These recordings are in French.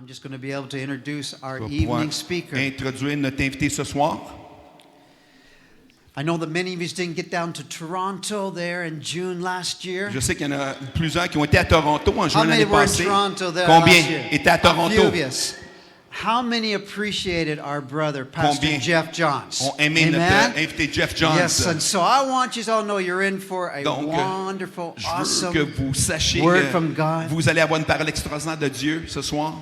I'm just going to be able to introduce our Je vais pouvoir evening speaker. introduire notre invité ce soir. I know that many of you didn't get down to Toronto there in June last year. Je sais qu'il y en a plusieurs qui ont été à Toronto en How juin many l'année were in passée. Toronto there Combien last year? étaient à A few Toronto? of us. How many appreciated our brother, Pastor Combien Jeff Johns? ont aimé notre invité Jeff Johns? Yes, and so I want you to all know you're in for a Donc, wonderful, je veux awesome que vous sachiez word que from God. vous allez avoir une parole extraordinaire de Dieu ce soir.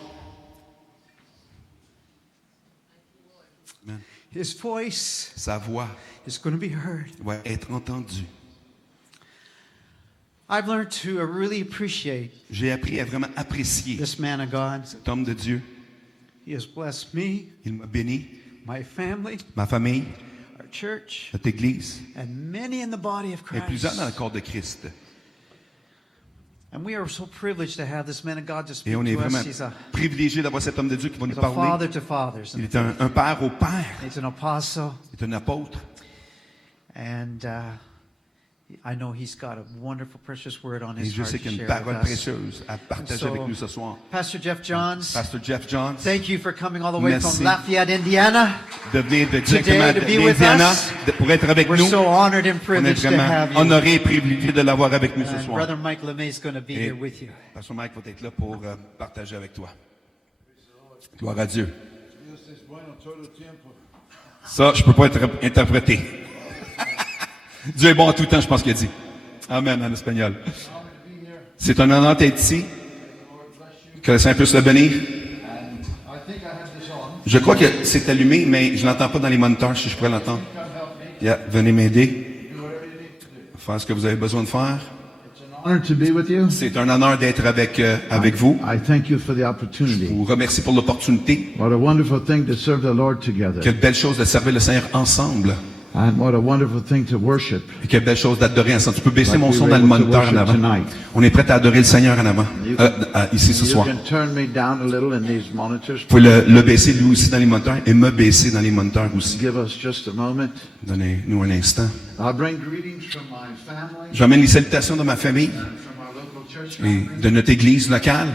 Amen. His voice Sa voix is going to be heard. va être entendue. I've learned to really appreciate J'ai appris à vraiment apprécier this man of God. cet homme de Dieu. He has blessed me, Il m'a béni, my family, ma famille, our church, notre Église and many in the body of et plusieurs dans le Christ. corps de Christ. And we are so privileged to have this man of God to Et speak on est to vraiment us. He's a privilégié d'avoir cet homme de Dieu qui va nous parler. father to fathers. Il est un père au père. He's an apostle. Il est un apôtre. And I know he's got a wonderful, precious word on Et his je heart sais to qu'il y a une share parole with us. précieuse à partager So, avec nous ce soir. Pastor Jeff Johns, Pasteur Jeff Johns, thank you for coming all the way Merci. from Lafayette, Indiana. de venir directement Today to be with d'Indiana us. pour être avec We're nous. so honored and On est privileged to vraiment have you. honoré et privilégié de l'avoir avec nous ce And soir. Brother Mike LeMay is going to be Et here with you. Pasteur Mike va être là pour partager avec toi. Gloire à Dieu. Ça, je ne peux pas être interprété. Dieu est bon en tout temps, je pense qu'il a dit. Amen en espagnol. C'est un honneur d'être ici. Que le Saint puisse le bénir. Je crois que c'est allumé, mais je ne l'entends pas dans les moniteurs, si je pourrais l'entendre. Yeah, venez m'aider. Faire ce que vous avez besoin de faire. Honored to be with you. C'est un honneur d'être avec vous. I thank you for the Je opportunity. vous remercie pour l'opportunité. What a wonderful thing to serve the Lord together. Quelle belle chose de servir le Seigneur ensemble. And what a wonderful thing to worship. Et quelle belle chose d'adorer ensemble. Tu peux baisser Like mon we son were dans le able to moniteur en worship avant. tonight. On est prêt à adorer le Seigneur en avant. Ici ce You soir. can turn me down a little in these monitors. Vous pouvez le baisser lui aussi dans les moniteurs et me baisser dans les moniteurs aussi. Give us just a moment. Donnez-nous un instant. I'll bring greetings from my family J'emmène les salutations de ma famille and from our local church et family, de notre église locale,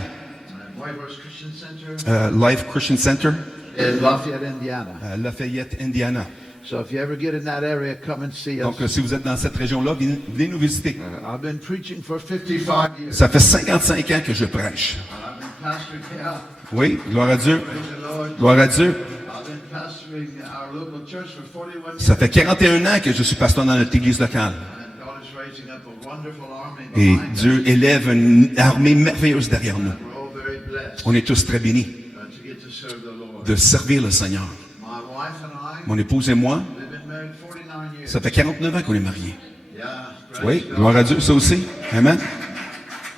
Whitehorse Christian Center Life Christian Center, in Lafayette, Indiana. à Lafayette, Indiana. So if you ever get in that area, come and see us. Donc, si vous êtes dans cette région-là, venez nous visiter. I've been preaching for 55 years. Ça fait 55 ans que je prêche. I've been pastoring here. Oui, gloire à Dieu. Praise the Lord. Gloire à Dieu. I've been pastoring our local church for 41 years. Ça fait 41 ans que je suis pasteur dans notre église locale. And God is raising up a wonderful army Et behind us. Dieu élève une armée merveilleuse derrière nous. We're all very blessed On est tous très bénis to get to serve the Lord. de servir le Seigneur. My wife and I, Mon épouse et moi, we've been married 49 years. ça fait 49 ans qu'on est mariés. Yeah, praise Oui, God. gloire à Dieu, ça aussi. Amen.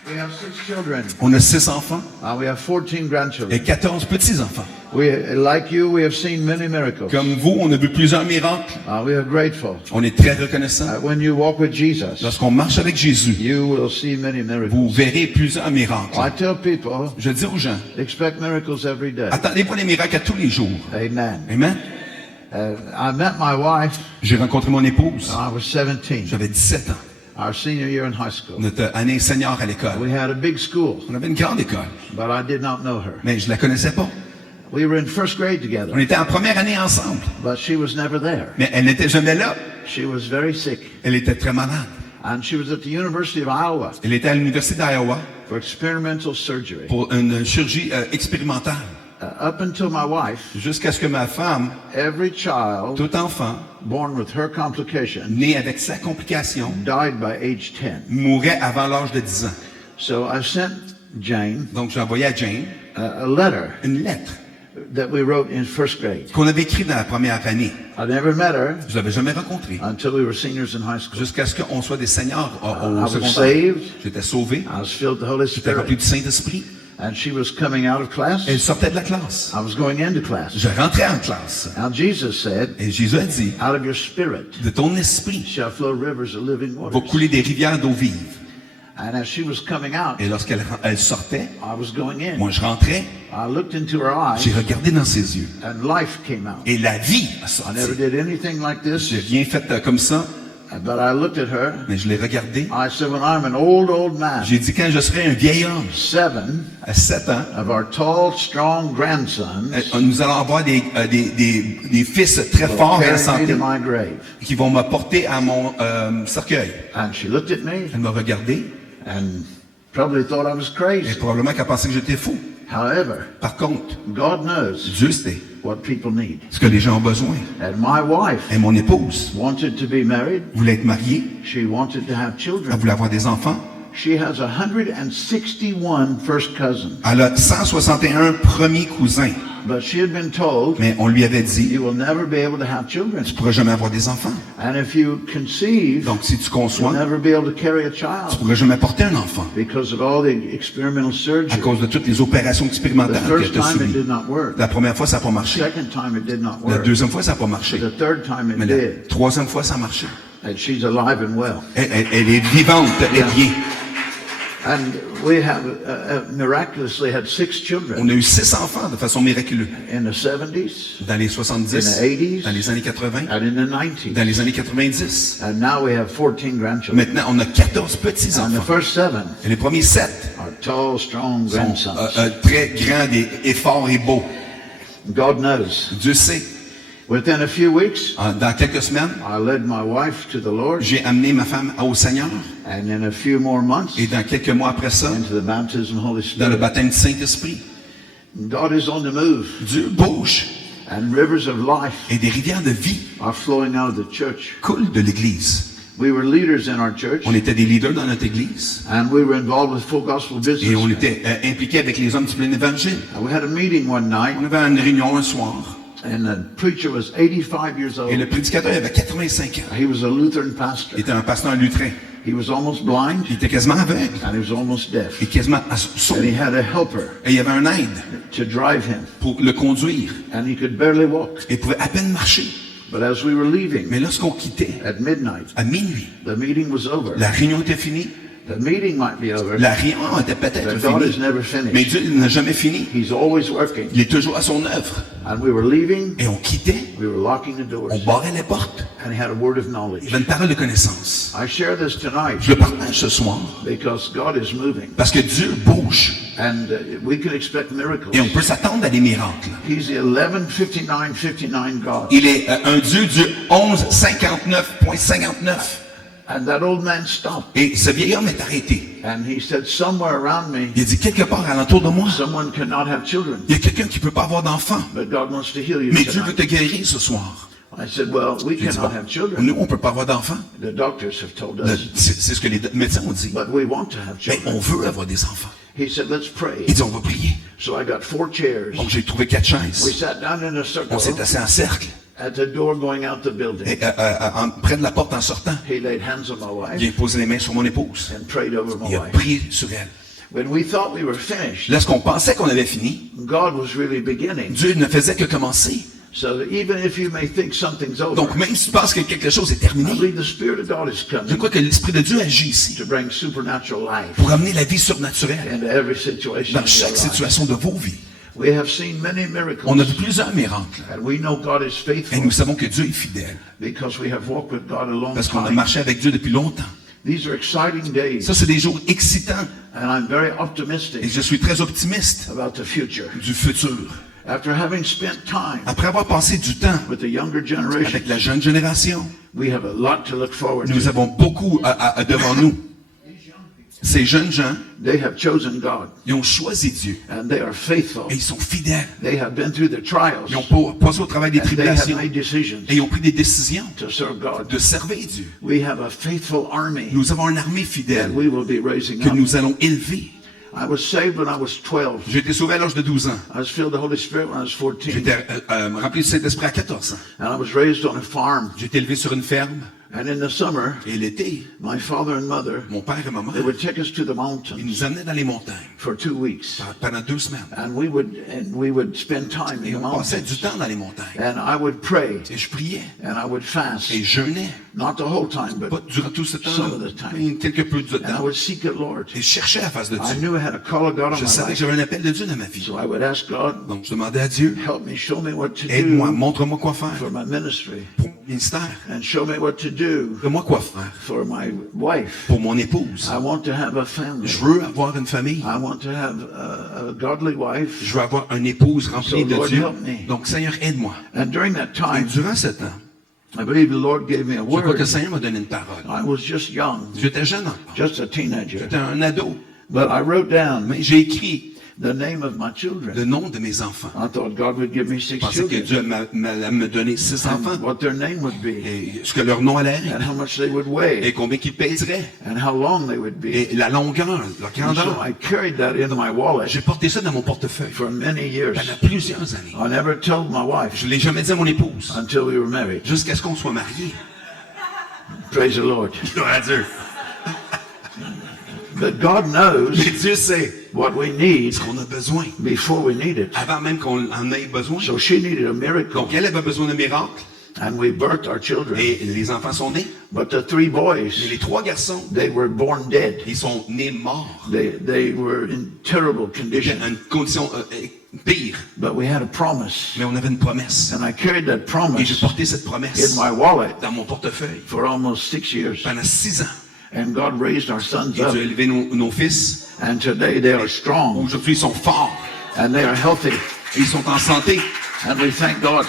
We have 6 children. On a 6 enfants We have 14 grandchildren. et 14 petits-enfants. Like you, we have seen many miracles. Comme vous, on a vu plusieurs miracles. We are grateful. On est très reconnaissants. When you walk with Jesus, Lorsqu'on marche avec Jésus, you will see many miracles. vous verrez plusieurs miracles. I tell people, Je dis aux gens, expect miracles every day. attendez pas les miracles à tous les jours. Amen. Amen. I met my wife J'ai rencontré mon épouse. when I was 17, J'avais 17 ans. our senior year in high school. Notre année senior à l'école. We had a big school, On avait une grande école, but I did not know her. mais je la connaissais pas. We were in first grade On together, était en première année ensemble, but she was never there. mais elle n'était jamais là. She was very sick, Elle était très malade. and she was at the University of Iowa Elle était à l'université d'Iowa for experimental surgery. pour une chirurgie expérimentale. Up until my wife, Jusqu'à ce que ma femme, every child tout enfant, born with her complication né avec sa complication, died by age 10. mourait avant l'âge de 10 ans. So I sent Jane Donc j'ai envoyé à Jane a letter une lettre that we wrote in first grade. qu'on avait écrite dans la première année. I never met her Je l'avais jamais rencontrée. until we were seniors in high school. Jusqu'à ce qu'on soit des seigneurs I au was secondaire. saved. J'étais sauvé. I was filled with the Holy J'étais rempli Spirit. du Saint-Esprit. And she was coming out of class. Elle sortait de la classe. I was going into class. Je rentrais en classe. Now Jesus said, Et Jésus a dit, out of your spirit de ton esprit shall flow rivers of living vont waters. couler des rivières d'eau vive. And as she was coming out, Et lorsqu'elle sortait, I was going in. moi je rentrais, I looked into her eyes j'ai regardé dans ses yeux. and life came out. Et la vie a I sorti. never did anything like this. J'ai rien fait comme ça. But I looked at her. Mais je l'ai regardée. I said, when I'm an old man, J'ai dit, quand je serai un vieil homme, 7 à 7 ans, of our tall, strong grandsons nous allons avoir des fils très forts et en carry me santé to my grave. qui vont me porter à mon cercueil. And she looked at me Elle m'a regardé and probably thought I was et crazy. probablement qu'elle pensait que j'étais fou. However, Par contre, God knows Dieu sait what people need. ce que les gens ont besoin. And my wife Et mon épouse wanted to be married. voulait être mariée, She wanted to have elle children. voulait avoir des enfants. She has 161 first cousins. Elle a 161 premiers cousins, But she had been told, mais on lui avait dit, you will never be able to have children. tu ne pourras jamais avoir des enfants. And if you conceive, Donc si tu you'll conçois, never be able to carry a tu ne child pourras jamais porter un enfant because of all the experimental à surgery. cause de toutes les opérations The expérimentales first qu'elle a time it subies. did not work. La première fois, ça n'a pas marché. Second time it did not La work. deuxième fois, ça n'a pas marché. The third time it Mais la did. troisième fois, ça a marché. And she's alive and well. Elle est vivante, elle est bien. And we have miraculously had 6 children On a eu 6 enfants de façon miraculeuse. in the 70s Dans les 70, In the 80s. dans les années 80, and in the 90s. dans les années 90. And now we have 14 grandchildren. Maintenant, on a 14 And the petits-enfants. first 7 Et les premiers 7 are tall, strong sont grandsons. très grands et forts et beaux. God knows. Dieu sait. Within a few weeks, Dans quelques semaines, I led my wife to the Lord, j'ai amené ma femme au Seigneur. and in a few more months, Et dans quelques mois après ça, into the baptism of the Holy dans le Spirit. baptême du Saint-Esprit, God is on the move, Dieu bouge. and rivers of life Et des rivières de vie are flowing out of the church. coulent de l'Église. We were leaders in our church, On était des leaders dans notre Église. and we were involved with full gospel business. Et on était impliqués avec les hommes du plein évangile. And we had a meeting one night, On avait une réunion un soir. and the preacher was 85 years Et le old. prédicateur avait 85 ans. He was a Lutheran pastor. Il était un pasteur lutheran. He was almost blind, Il était quasiment aveugle. and he was almost deaf. Et quasiment sourd. And he Et had a helper il y avait un aide to drive him, pour le conduire. and he could barely walk. Et il pouvait à peine marcher. But as we were leaving Mais lorsqu'on quittait, at midnight, à minuit, the meeting was over. la réunion était finie. The meeting might be over, La réunion était peut-être but God is finie. never Mais finished. Dieu il n'a jamais fini. He's always working. Il est toujours à son œuvre. And we were leaving, Et on quittait, we were locking the doors, on barrait les portes. and he had a word of Il knowledge. avait une parole de connaissance. I share this tonight Je le partage ce soir because God is moving, parce que Dieu bouge and we can expect miracles. et on peut s'attendre à des miracles. He's the 11:59:59 God. Il est un Dieu du 11:59.59. And that old man stopped, Et ce vieil homme est arrêté. and he said, somewhere around me, Il a dit, quelque part alentour de moi, someone cannot have children, il y a quelqu'un qui ne peut pas avoir d'enfant. but God wants to heal you Mais Dieu veut tonight. te guérir ce soir. I said, well, we J'ai dit, cannot bon, have children. nous, on ne peut pas avoir d'enfants. The doctors have told Le- us, C'est ce que les médecins ont dit. but we want to have Mais on children. veut avoir des enfants. He said, let's pray. Il dit, on va prier. So I got 4 chairs. Donc j'ai trouvé 4 We chaises. sat down in a circle On s'est assis en cercle. at the door going out the building. Et, près de la porte en sortant, He laid hands on my wife il a posé les mains sur mon épouse. and prayed over my Il a wife. prié sur elle. When we thought we were finished, Lorsqu'on pensait qu'on avait fini, God was really beginning. Dieu ne faisait que commencer. So that even if you may think something's over, Donc même si tu penses que quelque chose est I terminé, believe the Spirit of God is je coming crois que l'Esprit de Dieu agit ici to bring supernatural life pour amener la vie surnaturelle into every situation dans in chaque your life. situation de vos vies. We have seen many miracles, On a vu plusieurs miracles and we know God is et faithful nous savons que Dieu est fidèle because we have walked with God a long parce qu'on a time. marché avec Dieu depuis longtemps. These are exciting days, Ça, c'est des jours excitants and I'm very et optimistic je suis très optimiste about the future. du futur. After having spent time Après avoir passé du temps with the younger generation, avec la jeune génération, we have a lot to look forward nous to. avons beaucoup devant nous. Ces jeunes gens, They have chosen God, ils ont choisi Dieu and they are faithful. et ils sont fidèles. They have been through the trials, Ils ont passé au travail des and they have tribulations made decisions et ils ont pris des décisions to serve God. de servir Dieu. We have a faithful army Nous avons une armée that fidèle we will be raising que up. nous allons élever. I was saved when I was 12. J'ai été sauvé à l'âge de 12 ans. I was filled with the Holy Spirit when I was 14. J'étais rempli du Saint-Esprit à 14 ans. And I was raised on a farm. J'ai été élevé sur une ferme And in the summer, et l'été, my father and mother, mon père et ma mère, they would take us to the ils mountains nous amenaient dans les montagnes for 2 weeks. pendant 2 semaines. And we would spend time in Et the on passait mountains. du temps dans les montagnes. And I would pray Et je priais and I would fast. et jeûnais. Not the whole time, Pas but durant tout ce temps, some of the time. mais quelque peu de and I temps. would seek the Lord. Et je cherchais la face de I Dieu. knew I had a call of God on Je my savais que life. j'avais un appel de Dieu dans ma vie. So I would ask God, Donc je demandais à Dieu, help me, show me what to aide-moi, do montre-moi quoi faire for my ministry. pour ministère. and show me what to do Dis-moi quoi faire for my wife. pour mon épouse. I want to have a family. Je veux avoir une famille. I want to have a godly wife. Je veux avoir une épouse remplie So, de Lord, Dieu. help me. Donc, Seigneur, aide-moi. And during that Et time, durant ce temps, I believe the Lord gave me a je crois que word. le Seigneur m'a donné une parole. I was just young, J'étais jeune encore. just a teenager. J'étais un ado. But I wrote down Mais j'ai écrit the name of my le children. nom de mes enfants. I thought God would give me Je 6 pensais que children. Dieu allait me donner 6 enfants. And what their name would be. Et ce que leur nom allait And être. how much they would Et weigh. combien qu'ils pèseraient. And how long they would be. Et la longueur, leur And so grandeur. I carried that in my wallet J'ai porté ça dans mon portefeuille for many years. pendant plusieurs années. I never told my wife Je ne l'ai jamais dit à mon épouse. until we were married. Jusqu'à ce qu'on soit mariés. Praise the Lord. Gloire à Dieu. But God knows Mais Dieu sait what we need ce qu'on a besoin before we need it. avant même qu'on en ait besoin. So she needed a miracle. Donc, elle avait besoin d'un miracle. And we birthed our children. Et les enfants sont nés. But the 3 Mais boys, les 3 garçons, they were born dead. ils sont nés morts. They were in terrible Ils condition. étaient dans une condition pire. But we had a promise. Mais on avait une promesse. And I carried that Et j'ai promise porté cette in promesse my wallet dans mon portefeuille for almost 6 years. pendant 6 ans. And God raised our sons Et up. Dieu a élevé nos fils. And today they are strong Aujourd'hui, ils sont forts. and they are healthy. Et ils sont en santé. And we thank God.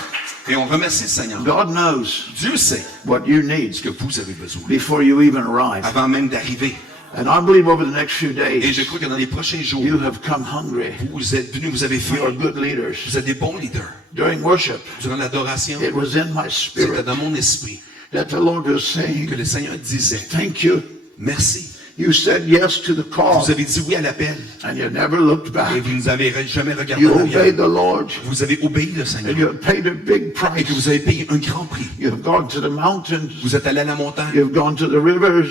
Et on remercie le Seigneur. God knows Dieu sait what you need ce que vous avez besoin before you even arrive. avant même d'arriver. And I believe over the next few Et days, je crois que dans les prochains jours, you have come hungry. vous êtes venus, vous avez You are faim. good leaders. Vous êtes des bons leaders. During worship, Durant l'adoration, it was in my c'était spirit dans mon esprit that the Lord was que saying, le Seigneur disait, thank you. merci. You said yes to the call Vous avez dit oui à l'appel and you never looked et back. vous nous avez jamais regardé You en obeyed arrière. the Lord Vous avez obéi le and Seigneur you have paid a big et price. que vous avez payé un grand prix. You have gone to the mountains. Vous êtes allé à la montagne, You've gone to the rivers.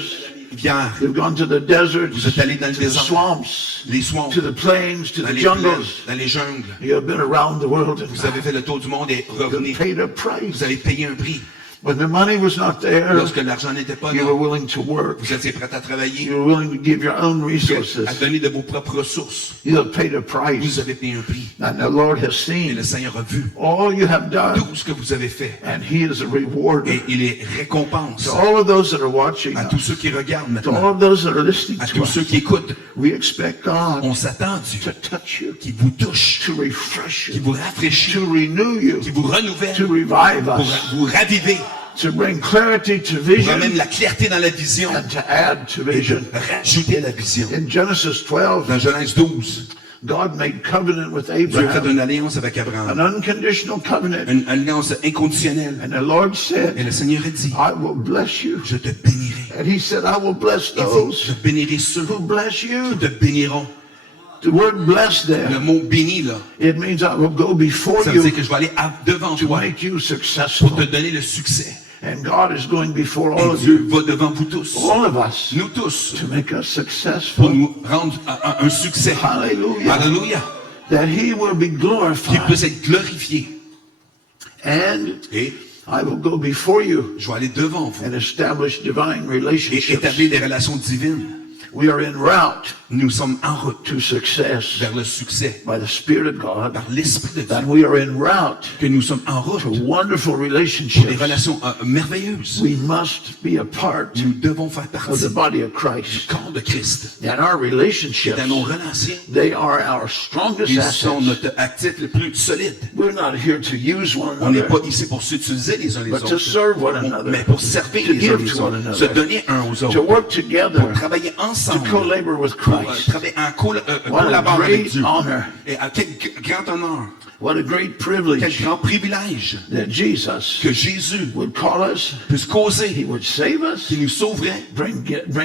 rivière, You've gone to the deserts, Vous êtes allé dans le to the désert, swamps, les swamps, to the plains, to dans the les jungles. plaines, dans les jungles. You have been around the world and Vous avez fait le tour du monde et you revenu. have paid a price. Vous avez payé un prix. When the money was not there, Lorsque l'argent n'était pas you là, were willing to work. vous étiez prêt à travailler, You were willing to give your own resources. à donner de vos propres ressources. You have paid a Vous price. avez payé un prix. And the Lord has Et le seen Seigneur a vu all you have done, tout ce que vous avez fait. and He is a rewarder. Et il est récompense To all of those that are watching à tous us, ceux qui regardent to all maintenant, of those that are listening à to tous ceux us, qui écoutent. we expect God On s'attend à Dieu to touch you, qui vous touche, to refresh qui you, vous rafraîchit, to renew you, qui vous renouvelle, to revive pour us, vous raviver, to bring clarity to pour vision, amener la clarté dans la vision and to add to et de vision. rajouter à la vision. In Genesis 12, Dans Genèse 12, God made covenant with Dieu a fait Abraham, une alliance avec an Abraham, unconditional covenant. une alliance inconditionnelle. And the Lord Et said, le Seigneur a dit, I will bless you. je te bénirai. And He said, I will bless Il dit, those je bénirai ceux who bless qui you. te béniront. The word bless Le there, mot béni, là, it means I will go before ça veut dire you que je vais aller devant to toi make you pour te successful. donner le succès. And God is going before all Et of Dieu you, va devant vous tous, all of us, nous tous, to make us pour successful. nous rendre un succès. Hallelujah. Alléluia. That He will be Qu'il glorified. puisse être glorifié. And Et I will go before you je vais aller devant vous and establish divine et relationships. établir des relations divines. We are en route Nous sommes en route to success vers le succès by the Spirit of God. par l'Esprit de And Dieu. we are en route Que nous sommes en route to pour wonderful des relationships. relations merveilleuses. We must be a part Nous devons faire of partie the du body of Christ. corps de Christ. And our Et relationships, dans nos relations, they are our strongest ils sont assets. notre actif le plus solide. We're not here to use one On n'est pas another, ici pour s'utiliser les uns les but to autres, serve one another, mais pour servir to les uns give les to one autres, another, se donner uns aux to autres, work together, pour travailler to ensemble, co-labor with pour Christ. travailler en What a collabore avec great Dieu. honor. Et à quel grand honneur, What a great quel privilege grand privilège that Jesus que Jésus would call us, puisse He causer, would save us, qui nous sauverait, bring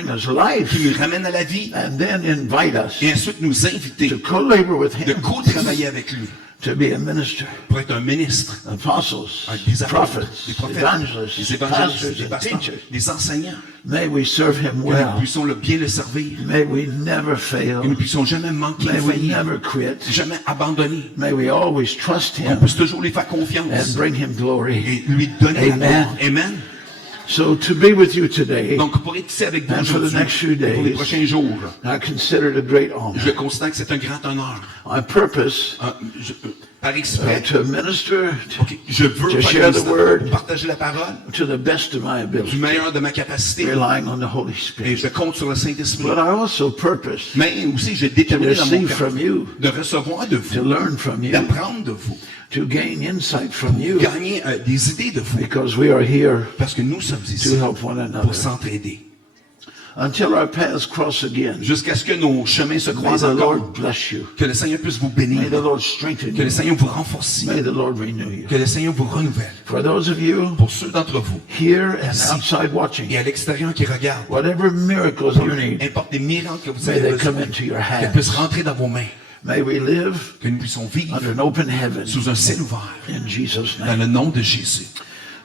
us life, qui nous ramène à la vie, and then invite us et ensuite nous inviter to co-labor with de Him, co-travailler avec lui to be a minister, pour être un ministre, apostles, des apôtres, prophets, des prophètes, evangelists, des évangélistes, pastors, des and pasteurs, teachers. des enseignants, May we serve Him que nous well. puissions bien le servir, May we never que fail. nous puissions jamais manquer, May we faillir, never quit. jamais abandonner, May we always trust qu'on Him puisse toujours lui faire and confiance bring Him glory. et lui donner la Amen. gloire. Amen. So to be with you today, Donc, pour être ici avec vous And for the aujourd'hui, next few pour les days, prochains jours, I consider it a great honor. je constate que c'est un grand honneur. My purpose Euh, je- par exprès. to minister OK, je veux to faire share le the ministère, word pour partager la parole to the best of my du ability, meilleur de ma capacité. relying on the Holy Et Spirit. je compte sur le Saint-Esprit. But I also purpose Mais aussi, j'ai to déterminé dans mon receive cœur from you, de recevoir de to vous, learn from you, d'apprendre de vous, to gain insight from you, gagner des idées de vous. because we are here Parce que nous sommes to ici help one pour another. s'entraider. Until our paths cross again, Jusqu'à ce que nos chemins se may croisent the encore. Lord bless you. Que le Seigneur puisse vous May bénir. the Lord strengthen Que le you. Seigneur vous renforce. May the Lord renew you. Que le Seigneur vous renouvelle. For those of you Pour ceux d'entre vous, here and Ici. outside watching, et à l'extérieur qui regardent, whatever miracles you need, importe les miracles que vous may avez they besoin, come into your qu'elles hands. puissent rentrer dans vos mains. May we live Que nous puissions vivre under an open heaven sous un ciel ouvert. in Jesus' Dans name. le nom de Jésus.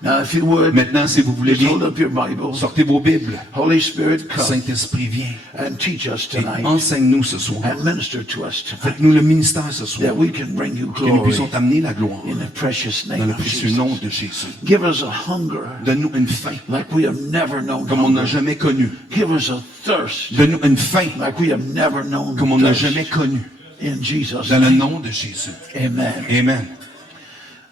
Now, if you would, Maintenant, si vous voulez just hold bien, up your Bibles. sortez vos Bibles. Holy Spirit, come Saint-Esprit, viens and teach us et tonight enseigne-nous ce soir. and minister to us tonight, Faites-nous le ministère ce soir. that we can bring you Que nous glory puissions t'amener la gloire in the precious dans name le of précieux Jesus. nom de Jésus. Give us a hunger Donne-nous une faim like we have never known comme on n'a hunger. jamais connu. Give us a thirst Donne-nous une faim like we have never known comme on n'a thirst. jamais connu. In Jesus' Dans le name, nom de Jésus. amen. Amen.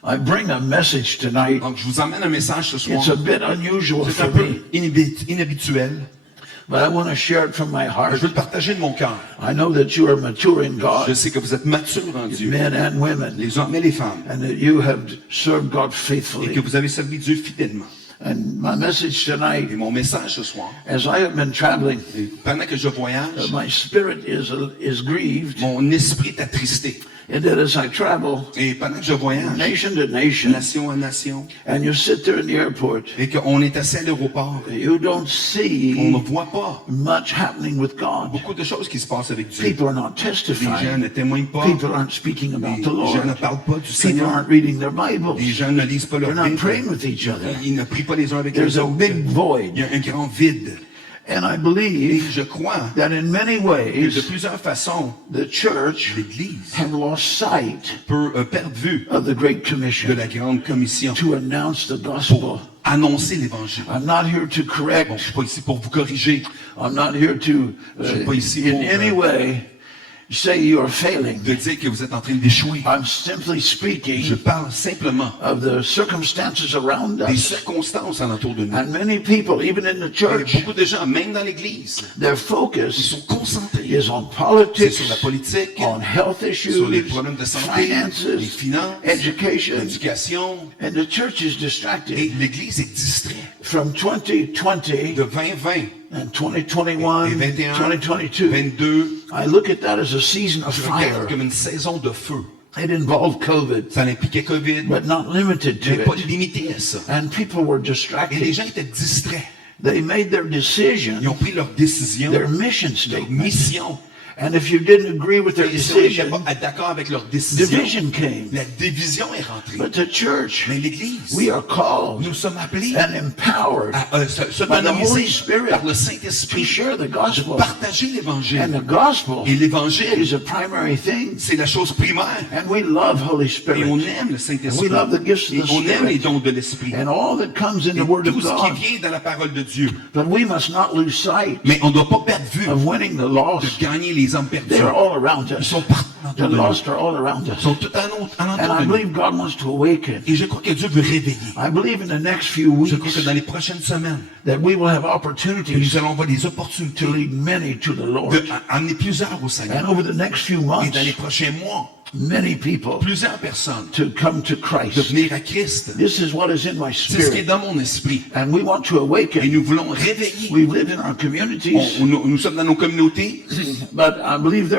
I bring a message tonight. Donc, je vous emmène un message ce soir. It's a bit unusual C'est un for me, peu inhabituel, but I want to share it from my mais heart. je veux le partager de mon cœur. I know that you are mature in Je God, sais que vous êtes matures en Dieu, men and women, les hommes et les femmes, and that you have served God et que faithfully. vous avez servi Dieu fidèlement. And my message Et tonight, mon message ce soir, as I have been traveling, et pendant que je voyage, my spirit is grieved, mon esprit est attristé. and that as I travel Et pendant que je voyage, nation to nation, nation à nation, and you sit there in the airport, et qu'on est assis à l'aéroport, you don't on ne see voit pas much happening with God. beaucoup de choses qui se passent avec Dieu. People are not Les gens testifying. ne témoignent pas, People aren't speaking about les the gens ne Lord. parlent pas du People Seigneur, aren't reading their Bibles. les gens ne lisent pas leur They're not Bible, praying with each other. ils ne prient pas les uns avec There's les a autres. big void. Il y a un grand vide. And I Et believe je crois that in many que de ways, plusieurs façons, the church l'Église have lost sight peut perdre vue of the Great de Commission la grande commission to announce the gospel. pour annoncer l'Évangile. I'm not here to Bon, correct. je ne suis pas ici pour vous corriger, I'm not here to, Je suis pas ici in pour, any way, say you are failing. de dire que vous êtes en train d'échouer. I'm simply Je speaking parle simplement of the circumstances around des us. circonstances alentour de nous. And many people, even in the Et church, beaucoup de gens, même dans l'Église, their ils focus sont concentrés is on c'est politics, sur la politique, on health sur les issues, problèmes de santé, les finances, finances, education, l'éducation. and the church is Et distracted. l'Église est distraite From 2020 de 2020 and 2021, et 21, 2022, 22, I look at that as a season of je regarde fire. comme une saison de feu. It involved COVID, Ça impliquait COVID, but not limited mais to pas it. limité à ça. And people were Et les distracted. gens étaient distraits. They made their decision, Ils ont pris leur décision, their mission leur statement. mission. And if you didn't agree with their Et si on n'était decision, pas d'accord avec leur décision, division came. la division est rentrée. But the church, Mais l'Église, we are called nous sommes appelés and empowered à se by the Holy dynamiser Spirit par le to Saint-Esprit, share the de gospel. partager l'Évangile. And the gospel Et l'Évangile, is a primary thing. c'est la chose primaire. And we love Holy Et on Spirit. aime le And Saint-Esprit. we love the gifts of Et the on aime les Spirit. dons de l'Esprit. And all that comes in Et the Word tout of ce God. qui vient dans la parole de Dieu. But we must not lose sight Mais on ne doit pas perdre vue of winning the de lost. gagner les hommes perdus. They are all around Ils us. sont partout The autour de nous. lost are all around Ils us. sont tout And alentour I de nous. believe God wants to awaken. Et je crois que Dieu veut réveiller. I believe in the next few Je crois que weeks dans les prochaines semaines, that we will have que opportunities nous allons avoir des opportunités to lead many to the Lord. d'amener plusieurs au Seigneur. And over the next few Et months, dans les prochains mois, many people plusieurs personnes to come to de Christ. venir à Christ. This is what is in my C'est ce qui est spirit. dans mon esprit. And we want to Et awaken. nous voulons réveiller. We live in our communities, Nous sommes dans nos communautés, but I believe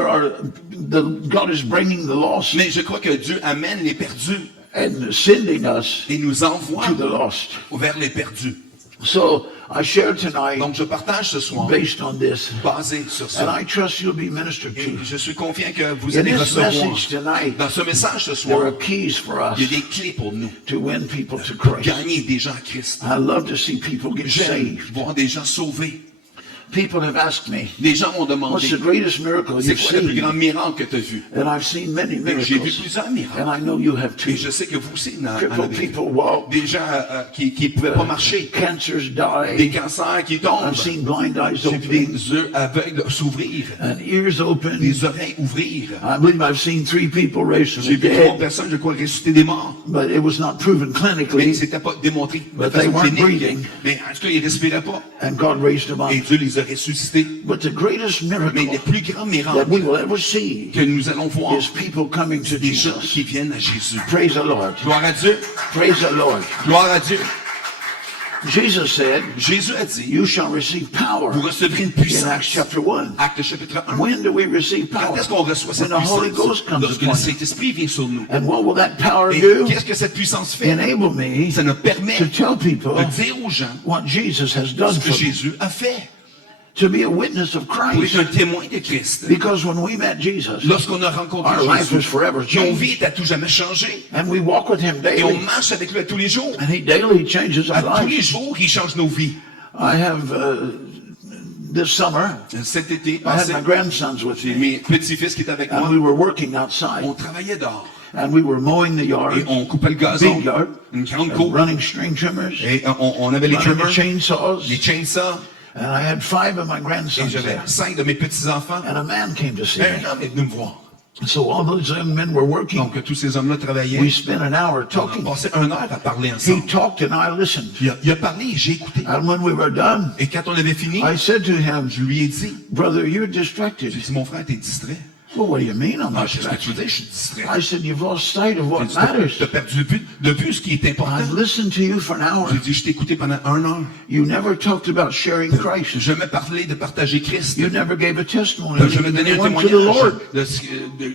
God is bringing the lost mais je crois que Dieu amène les perdus and sending us et nous envoie to the lost. vers les perdus. So I share tonight Donc je partage ce soir based on this, basé sur and ça. I trust you'll be ministered Et to. je suis confiant que vous In allez this recevoir. message tonight, Dans ce message ce there soir, are keys for us il y a des clés pour nous, to win people to pour Christ. gagner des gens à Christ. I love to see people get J'aime saved. voir des gens sauvés. People have asked me, Les gens m'ont what's demandé, the greatest miracle c'est you've quoi le plus grand seen? miracle que tu as vu? And I've seen many Et j'ai vu miracles. plusieurs miracles. And I know you have too. Et je sais que vous aussi en Crippled avez vu. people walk. Des gens qui ne pouvaient pas marcher. Cancers Des die. cancers qui tombent. I've seen blind eyes J'ai vu open des yeux aveugles s'ouvrir. and ears open. Des oreilles ouvrir. I believe I've seen 3 people raised from J'ai the vu 3 dead, personnes, je crois, ressusciter des morts. but it was not proven Mais clinically, c'était pas démontré de But they façon weren't clinique. breathing. Mais en tout cas, ils respiraient pas. and God raised them up. Et Dieu les a ressuscités. But the greatest Mais le miracle plus grand that miracle we will ever see que nous allons voir, is people coming to c'est des gens Jesus. qui viennent à Jésus. Praise the Lord. Gloire à Dieu. Praise the Lord. Gloire à Dieu. Jesus said, Jésus a dit, you shall receive power vous recevrez une in Acts puissance. chapter 1. Acte chapitre 1. When do we receive Quand power? est-ce qu'on reçoit When cette the Holy puissance? Ghost comes Lorsque le upon you. Saint-Esprit vient sur nous. And what will that power Et do? qu'est-ce que cette puissance fait? Enable me Ça nous permet to tell people de dire aux gens what Jesus has done ce que for me, Jésus a fait. to be a witness of Pour Christ. être un témoin de Christ. Because when we met Jesus, Lorsqu'on a rencontré our life was Jésus, forever nos changed. vies étaient à tout jamais changées. And we walk with Him Et on daily. marche avec lui à tous les jours. And He daily changes À our tous les lives. jours, il change nos vies. I have, this summer, Cet été I had passé, my grandsons with j'ai me. mes petits-fils qui étaient avec And moi. we were working outside. On travaillait dehors. And we were mowing the yard, Et on coupait le gazon. big yard, Une grande and coupe. running string trimmers, Et on avait les running the trimmers, chainsaws. les chainsaws. And I had 5 of my Et grandsons j'avais there. 5 de mes petits-enfants. And a man came to see Un me. homme est venu me voir. So all those young men were working. Donc, tous ces hommes-là travaillaient. We spent an hour On a talking. passé 1 heure à parler He ensemble. talked and I listened. Il a parlé et j'ai écouté. And when we were done, Et quand on avait fini, I said to him, je lui ai dit, brother, you're distracted. j'ai dit, mon frère, t'es distrait. Well, what do you mean I'm Ah, not qu'est-ce que tu distracted? veux dire? Je suis distrait. I said, you've lost sight of J'ai what dit, matters. t'as perdu de vue ce qui est important. I've listened to you for an hour. J'ai dit, je t'ai écouté pendant 1 heure. You never talked about sharing J'ai Christ. jamais parlé de partager Christ. You never gave a testimony. T'as jamais donné un Anyone to the témoignage Lord.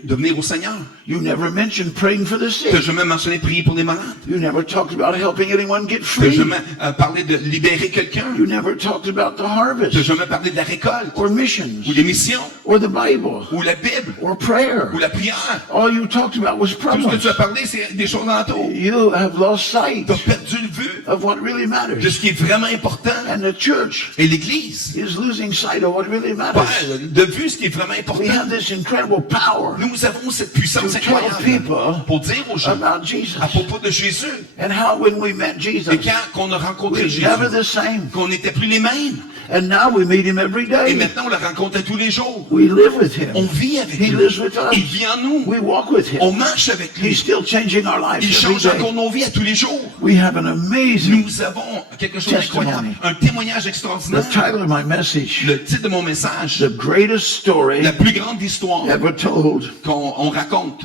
de venir au Seigneur. You never mentioned praying for the T'as sick. jamais mentionné prier pour les malades. You never talked about helping anyone get T'as free. jamais parlé de libérer quelqu'un. You never talked about the T'as harvest jamais parlé de la récolte, or ou missions des missions, or the Bible ou la Bible, or prayer. ou la prière. All you talked about was Tout ce que problems. tu as parlé, c'est des choses alentours. You have lost sight Tu as perdu le vue of what really de matters. ce qui est vraiment important. And the church Et l'Église is losing sight of what really matters. perd de vue ce qui est vraiment We important. have this incredible power Nous avons cette puissance to tell incroyable people pour dire aux gens about Jesus. à propos de Jésus. And how when we met Jesus, Et quand on a rencontré we're Jésus, never the same. qu'on n'était plus les mêmes. And now we meet him every Et day. maintenant, on le rencontre tous les jours. We live with On him. vit avec He lui. lives with us. Il vit en nous. We walk with On him. marche avec He's lui. still changing our lives Il every change day. encore nos vies à tous les jours. We have an amazing, Nous avons quelque chose Testimony. d'incroyable. Un témoignage the extraordinaire. title of my message, Le titre de mon message, the greatest story la plus grande histoire ever told. qu'on raconte.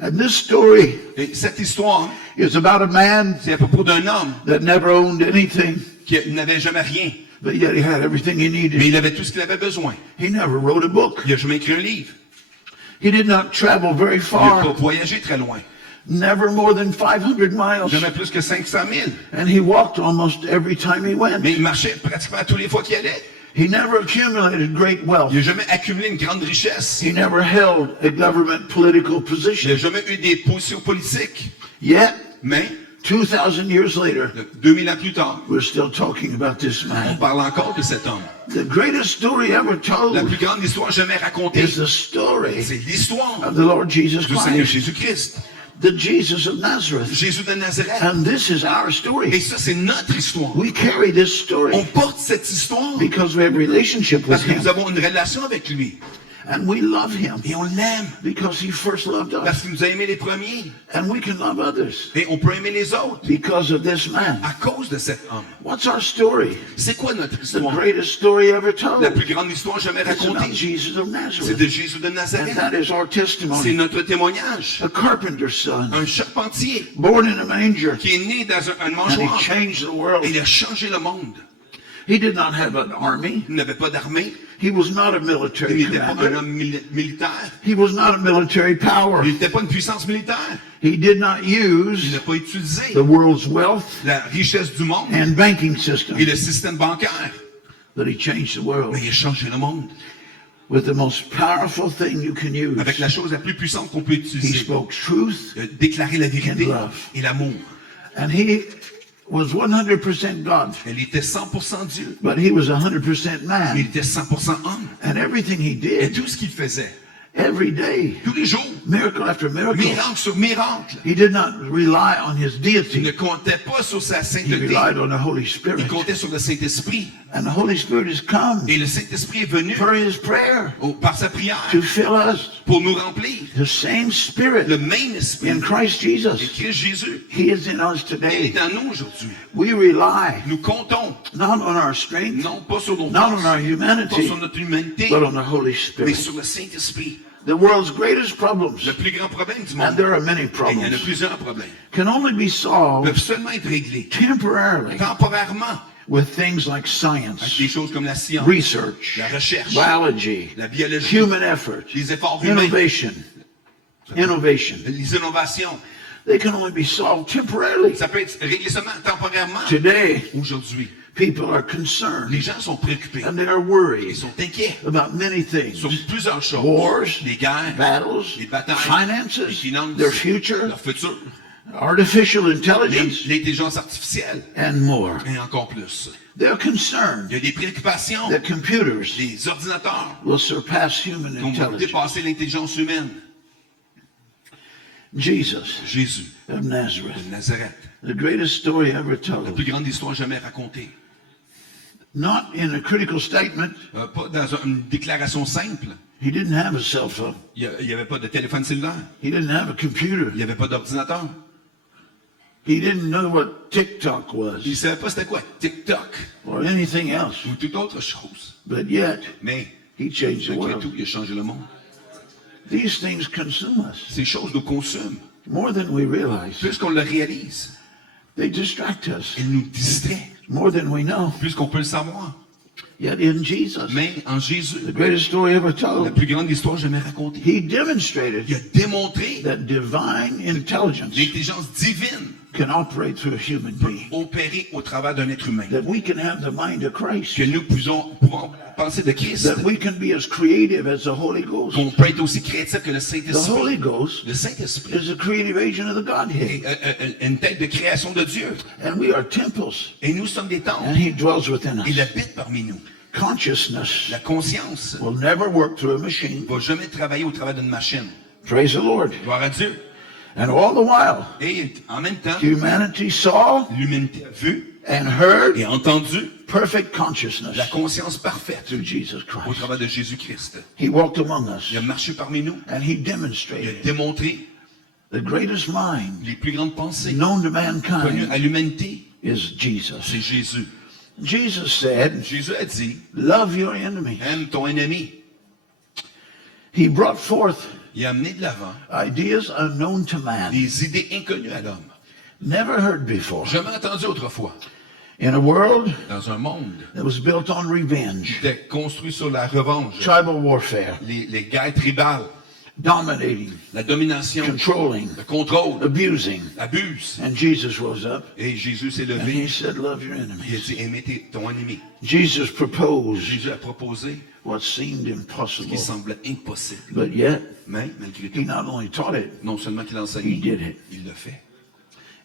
And this story Et cette histoire, is about a man c'est à propos d'un homme that never owned anything, qui n'avait jamais rien, but yet he had everything he mais needed. il avait tout ce qu'il avait besoin. He never wrote a book. Il n'a jamais écrit un livre. He did not travel very Il n'a far, pas voyagé très loin. never more than 500 miles. Jamais plus que 500 000. And he walked almost every time he went. Mais il marchait pratiquement tous les fois qu'il allait. He never accumulated great wealth. Il n'a jamais accumulé une grande richesse. He never held a government political Il position. n'a jamais eu des positions politiques. Yet, Mais, 2,000 years later, 2000 ans plus tard, we're still talking about this on man. parle encore de cet homme. The greatest story ever La told plus grande histoire jamais racontée, is the story c'est l'histoire of the Lord Jesus du Seigneur Christ, Jésus-Christ, the Jesus of Nazareth. Jésus de Nazareth. And this is our Et story. ça, c'est notre histoire. We carry this On story porte cette histoire because we have relationship with parce que him. nous avons une relation avec lui. And we love him Et on l'aime because he first loved us. parce qu'il nous a aimés les premiers. And we can love others Et on peut aimer les autres because of this man. à cause de cet homme. What's our story? C'est quoi notre The histoire? greatest story ever told. La plus grande histoire jamais It's about racontée, Jesus of c'est Nazareth. de Jésus de And Nazareth. that is our C'est testimony. notre témoignage. A carpenter's son, Un charpentier born in a manger, qui est né dans un and he mangeoire changed the world. et il a changé le monde. He did not have an army. Il n'avait pas d'armée. He was not a Il military n'était pas un commander. homme militaire. He was not a military power. Il n'était pas une puissance militaire. He did not Il use n'a pas utilisé the world's wealth la richesse du monde and banking system, et le système bancaire. but he changed the world Mais il a changé le monde with the most powerful thing you can use. avec la chose la plus puissante qu'on peut He utiliser. spoke truth, Il a déclaré la vérité And love. et l'amour. and he was 100% God, Elle était 100% Dieu. but he was 100% Il man. était 100% homme. And everything he Et did, tout ce qu'il faisait, every day, tous les jours, miracle after miracle, miracle sur miracle, he did not rely on his il ne deity. comptait pas sur sa He sainteté. relied on the Holy Il Spirit. comptait sur le Saint-Esprit. And the Holy Spirit has come Et le Saint-Esprit est venu for his prayer par sa prière to fill us. pour nous remplir. The same Spirit Le même Esprit in Christ et Jesus, Christ Jésus, he is in us il today. est en nous aujourd'hui. We rely Nous comptons, not on our strength, non pas sur nos not on our forces, pas humanity, sur notre humanité, but on the Holy mais Spirit. sur le Saint-Esprit. The world's greatest problems, Le plus grand problème du and monde, there are many et il y en a problems, plusieurs problèmes, can only be solved peuvent seulement être réglés temporarily temporairement with things like avec science, des choses comme la science, research, la recherche, biology, la biologie, human effort, les efforts humains, innovation. les innovations. They can only be solved temporarily. Ça peut être réglé seulement temporairement. Today, Aujourd'hui, people are les concerned gens sont préoccupés. and they are Ils worried sont inquiets about many things. sur plusieurs choses. Wars, Les guerres, battles, les batailles, les finances, finances, their future, leur futur, artificial intelligence, l'intelligence artificielle and more. et encore plus. They're concerned Il y a des préoccupations. that computers Les ordinateurs will surpass human vont intelligence. dépasser l'intelligence humaine. Jesus Jésus of Nazareth, de Nazareth, the greatest story ever la told. plus grande histoire jamais racontée. Not in a critical statement. Pas dans une déclaration simple. He didn't have a cell phone. Il n'y avait pas de téléphone cellulaire. He didn't have a computer. Il n'y avait pas d'ordinateur. He didn't know what TikTok was Il ne savait pas c'était quoi TikTok or anything else. ou toute autre chose. But yet, Mais, he changed the malgré tout, world. il a changé le monde. These things consume us Ces choses nous consument. more than we realize. Plus qu'on le réalise, They distract us elles nous distraient. more than we know. Plus qu'on peut le savoir. Yet in Jesus, Mais en Jésus, the greatest story ever la told, plus grande histoire jamais racontée, he demonstrated il a démontré that divine intelligence l'intelligence divine can operate through a human being. opérer au travers d'un être humain. That we can have the mind of Christ. Que nous pouvons penser de Christ. That we can be as creative as the Holy Ghost. Qu'on peut être aussi créatif que le The Saint-Esprit. Holy Ghost Le Saint-Esprit is a creative agent of the Godhead. est une tête de création de Dieu. And we are temples. Et nous sommes des And temples. he dwells within Il us. habite parmi nous. Consciousness La conscience will never work through a machine. ne va jamais travailler au travers d'une machine. Praise the Lord. Gloire à Dieu. And all the while, Et en même temps, humanity saw l'humanité a vu and heard et entendu perfect consciousness la conscience parfaite through Jesus au Christ. travers de Jésus-Christ. He walked among us Il a marché parmi nous. and he Il a demonstrated démontré the greatest mind les plus grandes pensées known to connues à mankind l'humanité. is Jesus. C'est Jésus. Jesus said, Jésus a dit, love your enemies. aime ton ennemi. He brought forth Il a amené de l'avant ideas unknown to man, des idées inconnues à l'homme. never heard before. Jamais entendu autrefois. In a world Dans un monde that was built on revenge, qui était construit sur la revanche, tribal warfare, les guerres tribales, dominating, la domination, controlling, le contrôle, abusing. l'abuse. And Jesus rose up Et Jésus s'est and levé. he said, love your Il a enemies. dit, aimez ton ennemi. Jesus proposed Jésus a proposé what seemed ce impossible, qui semblait impossible. but yet Mais, malgré he tout, not only taught it, non seulement qu'il he enseignait, did it. il le fait.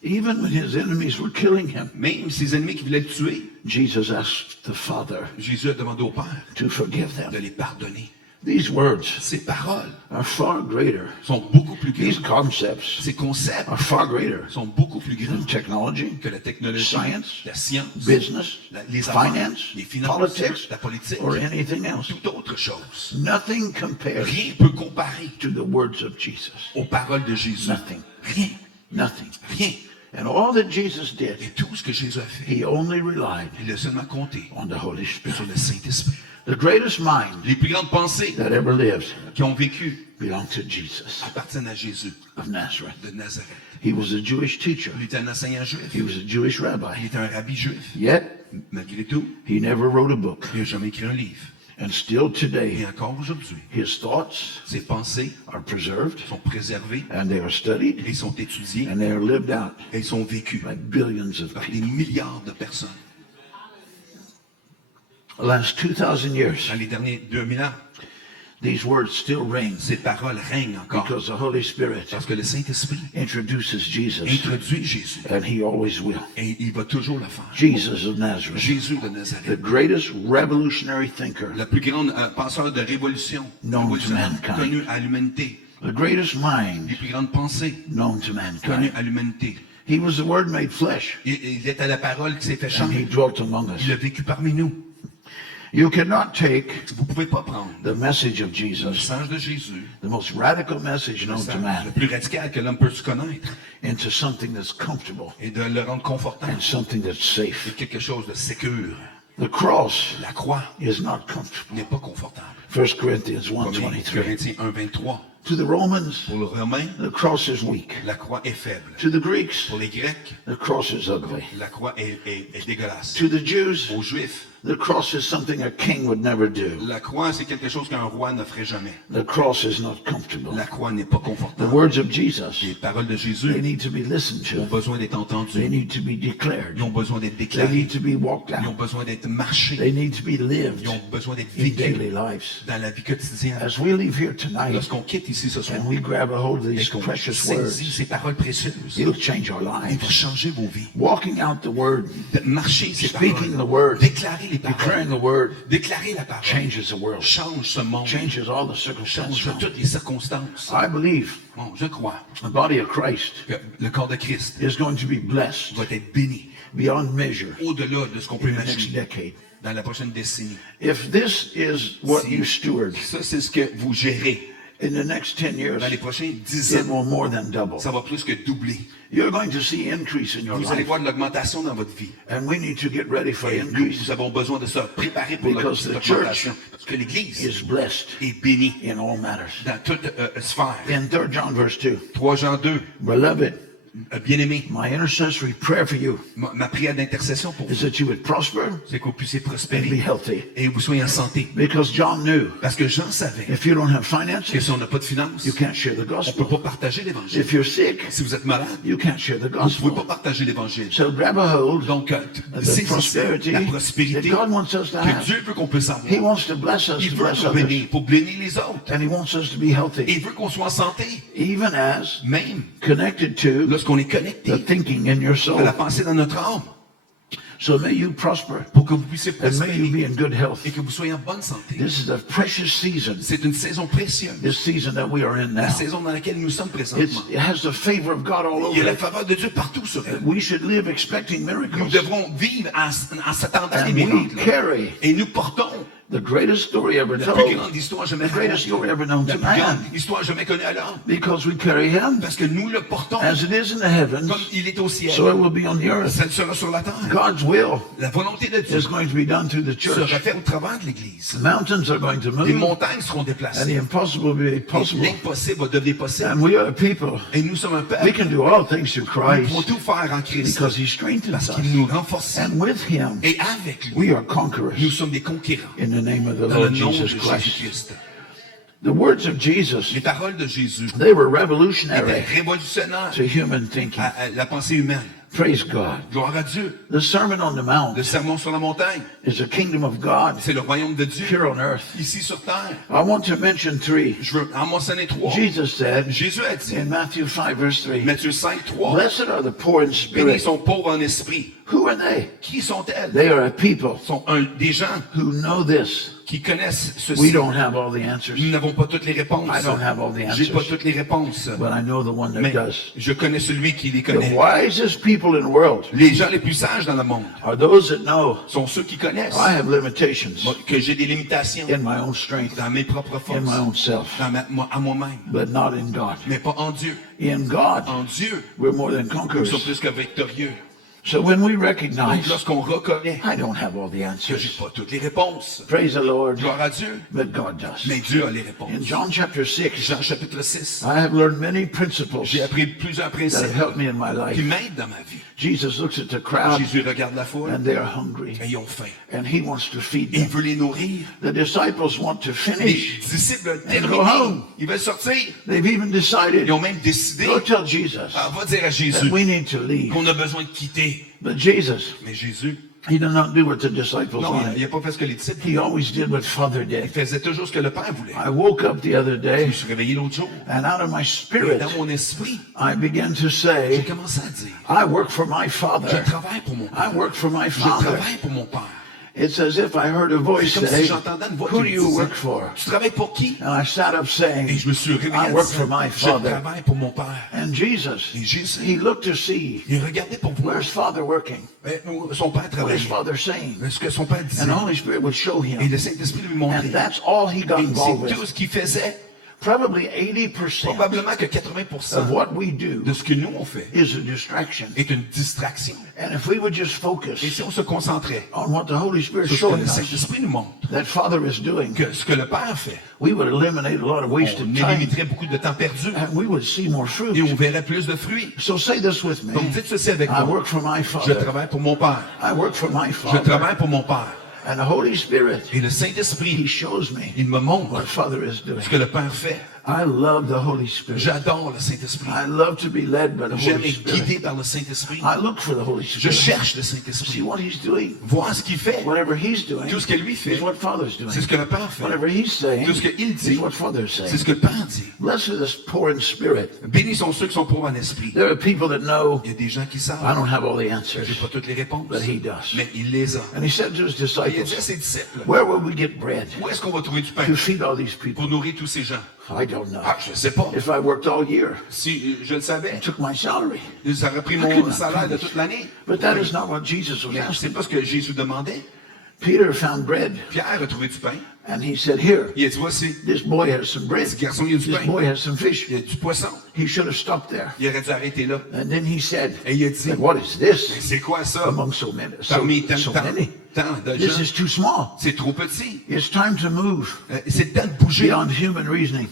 Even when his enemies were killing him, Même ses ennemis qui voulaient le tuer, Jesus asked the Father Jésus a demandé au Père to forgive de them. les pardonner. These words Ces paroles are far greater. sont beaucoup plus These grandes. concepts Ces concepts are far greater sont beaucoup plus than grands technology, que la technologie, science, la science, business, les affaires, finance, les finances, politics, la politique, or anything else. toute autre chose. Nothing compares Rien ne peut comparer to the words of Jesus. aux paroles de Jésus. Nothing. Rien, Nothing. rien. And all that Jesus did, Et tout ce que Jésus a fait, he only relied il a seulement compté on the Holy sur Spirit. le Saint-Esprit. The greatest mind Les plus grandes pensées that ever lived qui ont vécu belonged to Jesus appartiennent à Jésus of Nazareth. de Nazareth. He was a Jewish teacher. Il était un enseignant He juif. was a Jewish Il rabbi. était un rabbi juif. Yet, Malgré tout, he never wrote a book. il n'a jamais écrit un livre. And still Et today, encore aujourd'hui, his thoughts ses pensées are preserved sont préservées and they are studied et sont étudiées and they are lived out et sont vécues by billions of par des people. milliards de personnes. The last 2,000 years, Dans les derniers 2000 ans, These words still ring Ces paroles règnent encore. because the Holy Spirit Parce que le Saint-Esprit introduces Jesus, introduit Jésus. and he always will. Et il va toujours le faire. Jesus of Nazareth, Jésus de the Nazareth. greatest revolutionary thinker, Le plus grand penseur de révolution Known to révolutionnaire mankind. connu à l'humanité. the greatest mind Les plus grandes pensées known to connues mankind. à l'humanité. He was the Word made flesh, Il était la parole qui s'est fait chair. and he dwelt among us. Il a vécu parmi nous. You cannot take Vous ne pouvez pas prendre the message of le Jesus, message de Jésus, the most radical message le known to message le man, plus radical que l'homme peut se connaître, into something that's comfortable et de le rendre confortable. and something that's C'est safe. quelque chose de sécure. The cross La croix is not comfortable. n'est pas confortable. 1 Corinthians 1 1:23. Corinthiens 1:23. To the Romans, Pour le Romain, the cross is weak. la croix est faible. To the Greeks, Pour les Grecs, the cross is ugly. la croix est dégueulasse. To the Jews, Aux Juifs, the cross is something a king would never do. la croix, c'est quelque chose qu'un roi ne ferait jamais. The cross is not comfortable. La croix n'est pas The confortable. words of Jesus, Les paroles de they Jésus need to be listened ont to. besoin d'être They entendues. need to be declared. Ils ont besoin d'être They déclarées. need to be walked Ils ont out. besoin d'être marchés. They need to be lived Ils ont besoin d'être in daily vécus lives. dans la vie quotidienne. As we leave here tonight Lorsqu'on quitte ici ce soir and we grab a hold of et these qu'on precious saisit words, ces paroles précieuses, it'll change our il va lives. changer vos vies. Walking out the word, De marcher ces speaking the paroles, word, déclarer les paroles, declaring the word, déclarer la parole, changes the world, change ce monde, changes all the change circumstances. toutes les circonstances. I believe Bon, je crois the body of Christ que le corps de Christ is going to be blessed va être béni beyond measure au-delà de ce qu'on peut in the next imaginer decade. dans la prochaine décennie. If this is what you steward Ça, c'est ce que vous gérez in the next 10 years, dans les prochains 10 it ans. will more than double. Ça va plus que doubler. You're going to see increase in your Vous allez life, voir de l'augmentation dans votre vie. and we need to get ready for Et nous, increase. nous avons besoin de se préparer pour Because cette the augmentation. Parce que l'Église Is blessed est bénie in all matters. dans toute sphère. In 3 John verse 2, 3 Jean 2, beloved, bien-aimé, my intercessory prayer for you ma prière d'intercession pour is vous, that you would prosper c'est que vous puissiez and be prospérer healthy. et que vous soyez en santé. Because John knew Parce que Jean savait if you don't have que finances, si on n'a pas de finances, you can't share the on ne peut gospel. pas partager l'Évangile. If you're sick, Si vous êtes malade, you can't share the vous ne pouvez pas gospel. partager l'Évangile. So grab a hold Donc, of the saisissez prosperity la that prospérité God wants us to que have. Dieu veut qu'on puisse avoir. He wants to bless us Il to veut bless nous others. bénir pour bénir les autres. And he wants us to be Et healthy, il veut qu'on soit en santé, even as même connected to lorsqu'on est connecté the thinking in your à soul. la pensée dans notre âme, So may you prosper pour que vous puissiez and may you be prospérer in good health. et que vous soyez en bonne santé. This is a precious season, C'est une saison précieuse, this season that we are in la now. saison dans laquelle nous sommes présentement. It has the favor of God all Il y a over la it. faveur de Dieu partout sur elle. We should live expecting Nous miracles. devrons vivre en s'attendant à des And we miracles. carry Et nous portons the greatest story ever la told, plus grande histoire jamais the greatest racontée, story ever known la to plus grande man, histoire jamais connue à l'homme. because we carry him Parce que nous le portons as it is in the heavens, comme il est au ciel. so it will be on the earth. Ça le sera sur la terre. God's will La volonté de Dieu is going to be done through the sera church. faite au travers de l'Église. The mountains are going to Les move, montagnes seront and the déplacées. impossible will be Et possible. l'impossible va devenir possible. And we are a people. Et nous sommes un We peuple. can do all things through Nous Christ pouvons tout faire en Christ. because He strengthens Parce us. qu'il nous renforce. And with Him, Et avec lui, we are nous conquerors sommes des conquérants. in the name of the Dans le Lord nom de Jesus Christ. Jésus-Christ. The words of Jesus, Les paroles de Jésus they were étaient revolutionary révolutionnaires to human thinking. à la pensée humaine. Praise God. Gloire à Dieu. The Sermon on the Mount Le sermon sur la montagne, is the kingdom of God c'est le royaume de Dieu here on earth. ici sur terre. I want to mention 3. Je veux en mentionner 3. Jesus said Jésus a dit, in Matthew 5 verse 3, Matthieu 5, 3, blessed are the poor in bénis spirit. sont pauvres en esprit. Who are they? Qui sont-elles? They are a people Sont des gens who know this. qui connaissent We ceci. don't have all the answers, Nous n'avons pas toutes les réponses. I don't have all the J'ai pas answers. toutes les réponses. but I know the one that Mais does. je connais celui qui les The connaît. wisest people in the world Les gens les plus sages dans le monde are those that know sont ceux qui connaissent I have limitations que j'ai des limitations in my own strength, dans mes propres in my own forces, self, à moi-même, but not in God. mais pas en Dieu. In God, En Dieu, we're more than nous conquerors. sommes plus que victorieux. So when we Donc, recognize lorsqu'on reconnaît I don't have all the que j'ai answers, pas toutes les réponses, praise the Lord, gloire à Dieu, but God does. mais Dieu a les réponses. In John chapter 6, Jean chapitre 6, I have learned many principles j'ai appris plusieurs that principes have helped me in my qui life. m'aident dans ma vie. Jesus looks at the crowd Jésus regarde la foule and they are hungry, et ils ont faim. and he wants to feed Et il them. veut les nourrir. The disciples want to Les finish. disciples go terminent. home. Ils veulent sortir. They've even decided, Ils ont même décidé, go tell Jesus va dire à that Jésus we need to leave. qu'on a besoin de quitter. But Jesus Mais Jésus He did not do what the disciples Non, il wanted. n'a pas fait ce que les disciples He always did what Father Il did. faisait toujours ce que le Père voulait. I woke up the other Je day, me suis réveillé l'autre jour. and out of my Et spirit, dans mon esprit, I began to j'ai say, commencé à dire, I work for my je Father. travaille pour mon I Père. work for my Je Father. travaille pour mon Père. It's as if I heard a voice C'est comme si say, j'entendais une voix who qui do me you disait, work for? tu travailles pour qui? And I sat up Et saying, je me suis réveillé I en work disant, for my je Father. travaille pour mon Père. And Jesus, Et Jésus, he looked to see, il regardait pour voir where's Father working? son Père What is travaillait. Father saying? Ce que son Père disait. And the Holy Spirit would show Et him. le Saint-Esprit lui montrait. And that's all he got Et involved c'est tout with. ce qu'il faisait. Probably 80% Probablement que 80% of what we do de ce que nous on fait is a distraction. est une distraction. And if we would just focus Et si on se concentrait on what the Holy Spirit is sur ce que showing le us Saint-Esprit nous montre, that Father is doing, que ce que le Père fait, we would eliminate a lot of on wasted time élimiterait beaucoup de temps perdu and we would see more fruit. et on verrait plus de fruits. So say this with me. Donc dites ceci avec I moi. work for my Je Father. travaille pour mon Père. I work for my Je Father. travaille pour mon Père. And the Holy Spirit, Et le He Saint-Esprit, shows me il me montre what Father is doing. ce que le Père fait. I love the Holy Spirit. J'adore le Saint-Esprit. I love to be led by the J'aime Holy être Spirit. guidé par le Saint-Esprit. I look for the Holy Je Spirit. cherche le See Saint-Esprit. what He's doing. Voir ce qu'il fait. Whatever He's doing Tout ce que lui fait, is what Father's doing. c'est ce que le Père fait. Whatever He's saying Tout ce qu'il dit, is what Father's c'est saying. ce que le Père dit. Blessed are the poor in spirit. Bénis sont ceux qui sont pauvres en esprit. There are people that know Il y a des gens qui I savent. don't have all the J'ai answers, pas toutes les réponses. but He does. Mais il les a. And He said to His Et il a dit à disciples, ses disciples, where will we get bread où est-ce qu'on va trouver du pain to feed all these people? pour nourrir tous ces gens? I don't know. Ah, je sais pas. If I worked all year, Si je le savais, took my salary. ça aurait pris I could mon not salaire de promise. toute l'année. But that is not what Jesus was Mais asking. c'est pas ce que Jésus demandait. Peter found bread, Pierre a trouvé du pain. and he said, here, Il a dit, voici, this boy has some bread. ce garçon, il y a du This pain. boy has some fish. Il y a du poisson. He should have stopped there. Il aurait dû arrêter là. And then he said, Et il a dit, what is this c'est quoi ça? among so many? Parmi tant So many. de This gens, is too small. c'est trop petit. It's time to move C'est le temps de bouger beyond human reasoning.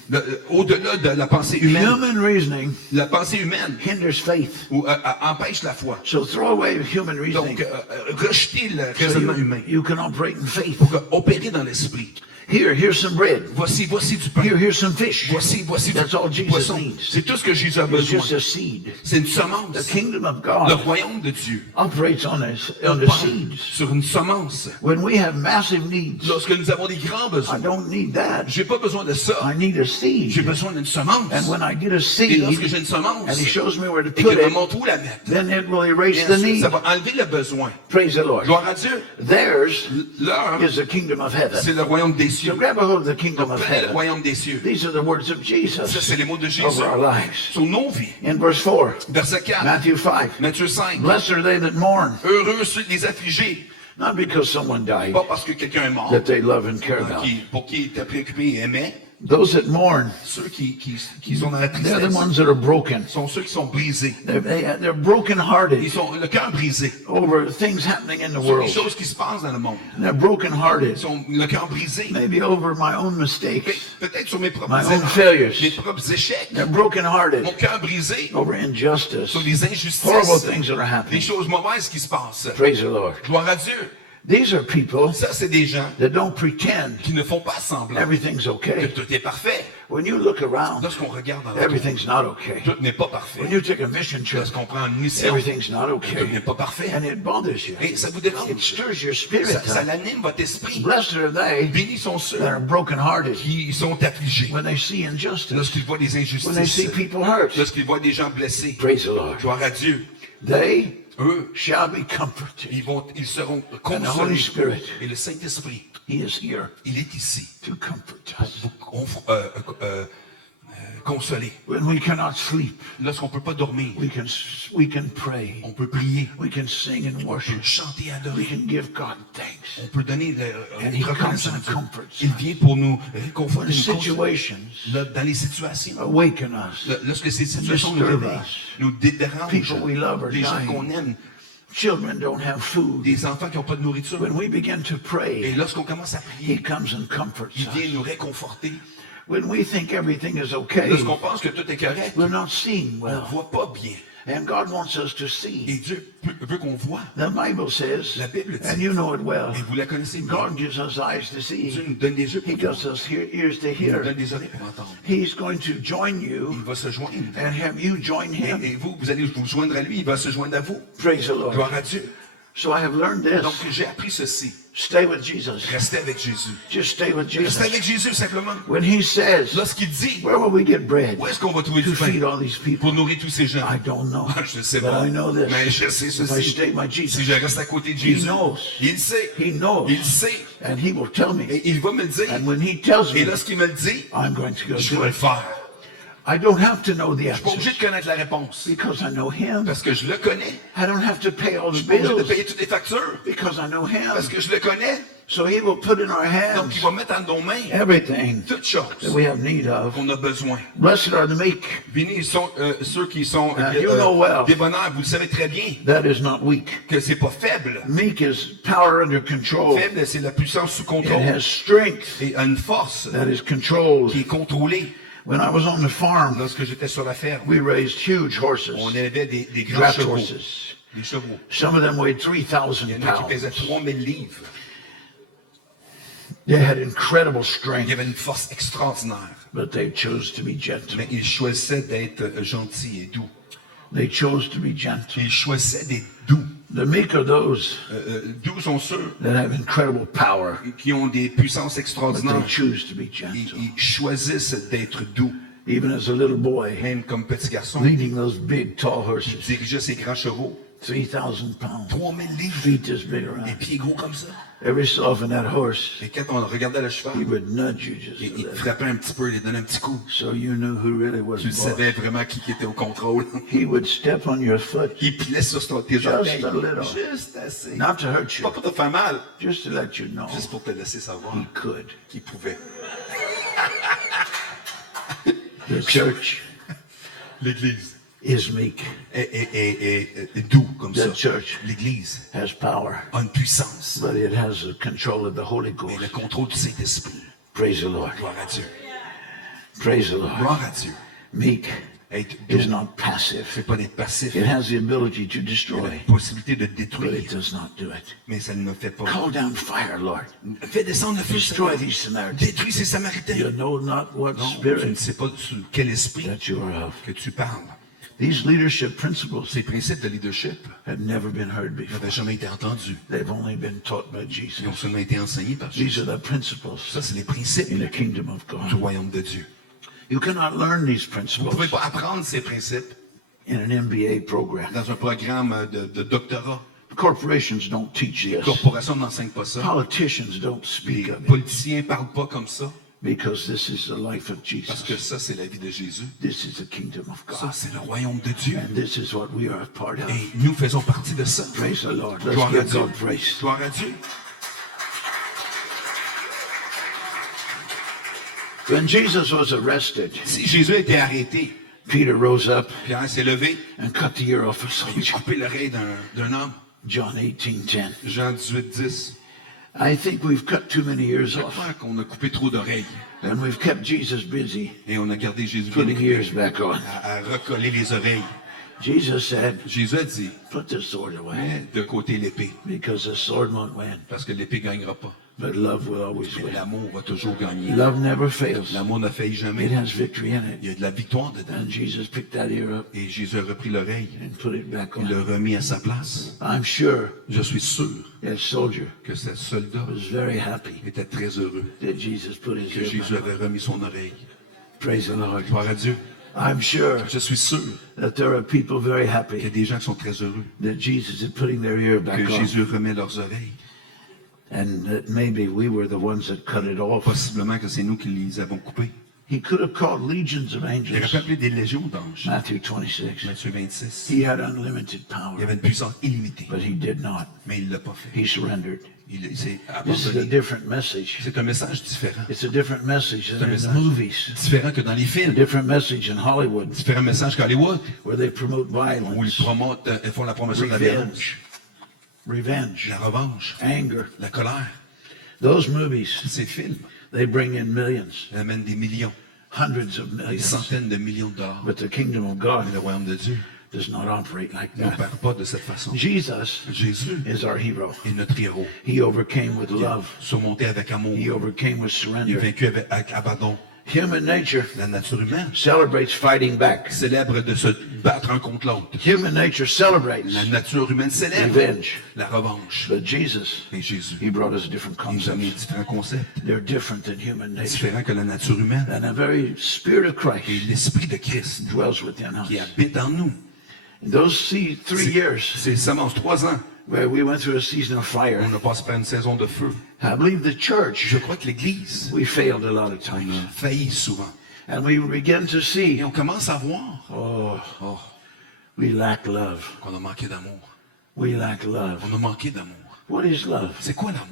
au-delà de la pensée humaine. Human reasoning La pensée humaine hinders faith. ou, empêche la foi. So throw away human reasoning Donc, rejeter le so raisonnement humain you can operate in faith. pour opérer dans l'esprit. Here's some bread. Voici du pain. Here's some fish. Voici That's all du Jesus poisson. needs. C'est tout ce que Jésus a It's besoin. just a seed. C'est une The semence. kingdom of Le God royaume de Dieu operates on the part seeds. sur une semence. When we have massive needs, Lorsque nous avons des grands I besoins, don't need that. j'ai pas besoin de ça. I need a J'ai seed. besoin d'une semence. And when I get a Et lorsque seed, j'ai une semence, and He shows me where to et put que me it, montre où la mettre, then it will et erase the ensuite, need. ça va enlever le besoin. Praise the Lord. Gloire à Dieu. Theirs Leur, is the kingdom of heaven. c'est le royaume des cieux. So grab a hold of the kingdom of Prenez le heaven. royaume des cieux. These are the words of Ça, Jesus c'est les mots de Jésus over our lives. sur nos vies. In verse 4, Verset 4, Matthew 5. Matthieu 5. Blessed are they that mourn, Heureux ceux les affligés, not because someone died pas parce que quelqu'un est mort, that they love and care about. pour qui il était préoccupé et aimait. Those that mourn, Ceux qui sont dans la they're the tristesse ones that are broken. sont ceux qui sont brisés. They're broken-hearted Ils sont le cœur brisé over things happening in the sur les world. choses qui se passent dans le monde. They're broken-hearted, Ils sont le cœur brisé. maybe over my own mistakes, Peut-être sur mes propres my own erreurs, failures. mes propres échecs. They're broken-hearted Mon cœur brisé over injustice, sur les horrible injustices, things that are les happening. choses mauvaises qui se passent. Praise the Lord. Gloire à Dieu. These are people Ça, c'est des gens that don't pretend qui ne font pas semblant everything's que okay. tout est parfait. When you look around, Lorsqu'on regarde dans la everything's not okay. tout n'est pas parfait. When you take a mission trip, Lorsqu'on prend une mission, everything's not tout okay. n'est pas parfait. And it bothers you. Et ça vous It dérange. stirs your spirit. Ça l'anime votre esprit. Blessed are they Bénis sont ceux that are broken-hearted qui sont affligés. when they see injustice, Lorsqu'ils voient des when they see injustices, people hurt. lorsqu'ils voient des gens blessés. Praise the Lord. Gloire à Dieu. They Eux, shall be comforted. ils seront And the Holy consolés. Spirit, Et le Saint-Esprit, He is here il est ici to comfort us. pour consoler. When we cannot sleep, Lorsqu'on ne peut pas dormir, we can pray. on peut prier, We can sing and on peut worship. chanter, We adorer. can give God thanks. On peut donner And une he comes reconnaissance. and comforts Il vient pour nous When réconforter, the nous consoler. situations Là, dans les situations, awaken us, lorsque ces situations nous disturb réveillent, us. nous dérangent, People we love are des gens dying. qu'on aime, children don't have food. des enfants qui n'ont pas de nourriture. When we begin to Et pray, lorsqu'on commence à He prier, comes and comforts il vient us. nous réconforter. When we think everything is okay, Lorsqu'on pense que tout est correct, we're not seeing on ne well. voit pas bien. And God wants us to Et see. Dieu veut qu'on voit. The Bible says, La Bible dit, and you know it well, et vous la connaissez bien, God gives us eyes to Dieu see. nous donne des yeux He pour voir. gives us ears to Il nous hear. donne des oreilles pour entendre. He's going to join Il you va se joindre. and have you join Him. Et vous allez vous joindre à lui, il va se joindre à vous. Praise the Lord. Gloire à Dieu. So I have learned this. Donc, j'ai appris ceci. Stay with Jesus. Restez avec Jésus. Just stay with Restez Jesus. avec Jésus, simplement. When he says, Lorsqu'il dit, where will we get bread où est-ce qu'on va trouver to du feed pain all these people? pour nourrir tous ces gens? I don't know. Je ne sais But pas. I know this. Mais je sais If I ceci. stay with Jesus, Si je reste à côté de he Jésus, knows. il sait. He knows. Il sait. And he will tell me. Et il va me le dire. And when he tells Et me, lorsqu'il me le dit, I'm going to go je do vais le it. faire. I don't have to know the Je suis pas obligé answer de connaître la réponse. because I know him. Parce que je le connais. I don't have to pay all Je the suis pas obligé de bills payer toutes les factures. because I know him. Parce que je le connais. So he will put in our Donc, hands il va mettre en nos mains everything toutes that choses we have need of. qu'on a besoin. Blessed are the meek. Bénis sont ceux qui sont You know well. des bonheurs. Vous le savez très bien That is not weak. que c'est pas faible. Meek is power under control. Faible, c'est la puissance sous It contrôle. has strength Et a une force that is controlled. qui est contrôlée. When I was on the farm, Lorsque j'étais sur la ferme, we raised huge horses, on élevait des grands draft chevaux. horses. Des chevaux. Some of them weighed Il 3,000 y en a qui pounds. pesaient 3000 livres. They had incredible Il y strength, avait une force extraordinaire. but they chose to be gentle. Mais ils choisissaient d'être gentils et doux. They chose to be gentle. Ils choisissaient d'être doux. The meek are those Doux sont ceux that have incredible power, qui ont des puissances but extraordinaires. they choose to be Ils, gentle. ils choisissent d'être doux. Even as a little boy, Même comme petit garçon, leading those big, tall il horses, dirigeait ces grands chevaux. 3,000 pounds, 3000 livres. feet this big Les around. pieds gros comme ça. Every so often that horse, Et quand on regardait le he cheval, would nudge you just il a little, frappait un petit peu, il donnait un petit coup. so you knew who really was Tu boss. savais vraiment qui était au contrôle. He would step on your foot, Il pilait sur tes orteils. a little. Juste assez. not to hurt you, Pas pour te faire mal, just to let you know juste pour te laisser savoir he could. qu'il pouvait. The church L'Église is meek, est doux comme ça. The church L'Église has power, a une puissance but it has the control of the Holy et le Ghost. contrôle du Saint-Esprit. Praise the Lord. Gloire à Dieu. Praise the Lord. Gloire à Dieu. Meek Être is doux, not passive. c'est pas d'être passif. It has the ability to Il a destroy, la possibilité de but détruire, it does not do it. mais ça ne le fait pas. Call down fire, Lord. Fais descendre le feu. Destroy Seigneur. these Samaritans. Détruis ces Samaritains. You know not what Non, tu ne spirit sais pas sur quel esprit that you are of. que tu parles. These leadership principles Ces principes de leadership have never been heard before. n'avaient jamais été entendus. They've only been taught by Ils ont Jesus. seulement été enseignés par These Jésus. are the principles Ça, c'est les principes in the kingdom of du God. royaume de Dieu. You cannot learn these Vous ne principles pouvez pas apprendre ces principes in an MBA program. dans un programme de doctorat. Corporations don't teach Les this. corporations n'enseignent pas ça. Politicians don't Les speak of it politiciens ne parlent pas comme ça because this is the life of parce que Jesus. ça, c'est la vie de Jésus. This is the kingdom of Ça, God. c'est le royaume de Dieu. And this is what we are a part of. Et nous faisons partie de ça. Praise the Lord. Let's Gloire à give Dieu. God praise. Gloire à Dieu. When Jesus was arrested, Si Jésus a été arrêté, Peter rose up Pierre s'est levé, and cut the ear off a il a soldier. coupé l'oreille d'un homme. John 18:10. Jean 18, 10. I think we've cut too many ears Je off, crois qu'on a coupé trop d'oreilles and we've kept Jesus busy et on a gardé Jésus bien putting occupé ears back on. à recoller les oreilles. Jesus said, Jésus a dit, put the sword away, mets de côté l'épée, because the sword won't win, parce que l'épée ne gagnera pas. but love will always Mais win. l'amour va toujours gagner. Love never fails. L'amour ne faillit jamais. It has victory in Il y it. a de la victoire dedans. And Jesus picked that ear up Et Jésus a repris l'oreille, and put it back il l'a on. remis à sa place. I'm sure Je suis sûr that soldier que ce soldat was very happy était très heureux that Jesus put his que ear Jésus back avait remis son oreille. on. Praise the Lord. Gloire à Dieu. I'm sure Je suis sûr that there are people very qu'il y a happy des gens qui sont très heureux that Jesus is putting their ear que back on, Jésus remet leurs oreilles. and that maybe we were the ones that cut it off. Possiblement que c'est nous qui les avons coupés. He could have called legions of Il aurait angels. pu appeler des légions d'anges. Matthew 26. Matthieu 26. He had unlimited Il y power, avait une puissance illimitée, but he did not. mais il ne l'a pas fait. He surrendered. Il s'est This is a abandonné. different message. C'est un message différent. It's a different message C'est un than in the message movies. différent que dans les A films. different message in Hollywood, Différent message qu'Hollywood, where they promote où ils violence, font la promotion de la violence, revenge, la revanche, anger. la colère. Those movies, Ces films they bring in millions, amènent des millions, hundreds of des millions. centaines de millions de dollars. But the kingdom of God Mais le royaume de Dieu does not operate like that. n'opère pas de cette façon. Jesus Jésus is our hero. est notre héros. He overcame with Il a love. surmonté avec amour. He overcame with Il est surrender. vaincu avec abandon. Human nature La nature humaine celebrates fighting back. célèbre de se battre un contre l'autre. Human nature celebrates La nature humaine célèbre revenge. la revanche. But Jesus, Et Jésus, he brought us a different il nous a mis concept. différents concepts, They're different than human nature. différents que la nature humaine. And the very Spirit of Et Christ l'Esprit de Christ dwells within qui us. habite en nous. In those 3 years C'est seulement 3 ans. where we went through a season of fire, On a passé par une saison de feu. I believe the church, Je crois que l'Église we failed a lot of on times. a failli souvent. And we begin to see, Et on commence à voir oh, we lack love. qu'on a manqué d'amour. We lack love. On a manqué d'amour. What is love? C'est quoi l'amour?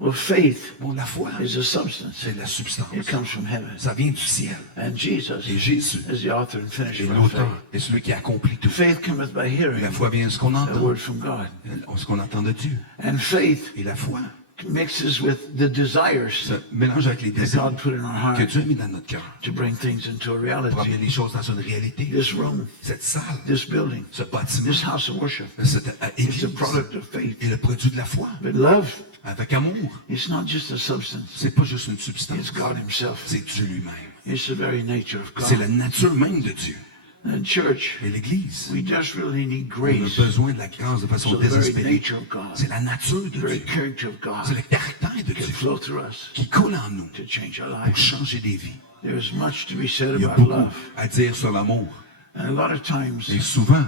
Well, faith Bon, la foi, is a substance. c'est la substance. It comes from heaven. Ça vient du ciel. And Jesus Et Jésus is the author and finisher est of our l'auteur faith. et celui qui accomplit tout. Faith cometh by hearing La foi vient de ce qu'on a entend, word from God. ce qu'on entend de Dieu. And faith Et la foi mixes with the desires se mélange avec les that désirs God put in our que heart Dieu a mis dans notre cœur to bring things into a pour amener reality. les choses dans une réalité. This room, Cette salle, this building, ce bâtiment, this house of worship cette is église a product of faith. est le produit de la foi. But love, Avec amour, it's not just a substance. c'est pas juste une substance, It's God himself. c'est Dieu lui-même. It's the very nature of C'est la God. nature même de Dieu. And church, Et l'Église, we desperately need on grace. a besoin de la grâce de façon So the very désespérée. nature of God, C'est la nature de the very Dieu. character of C'est God le caractère de can Dieu flow through us qui coule en nous to change our pour lives. changer des vies. There's much to be said Il y a about beaucoup love. à dire sur l'amour. And a lot of times, Et souvent,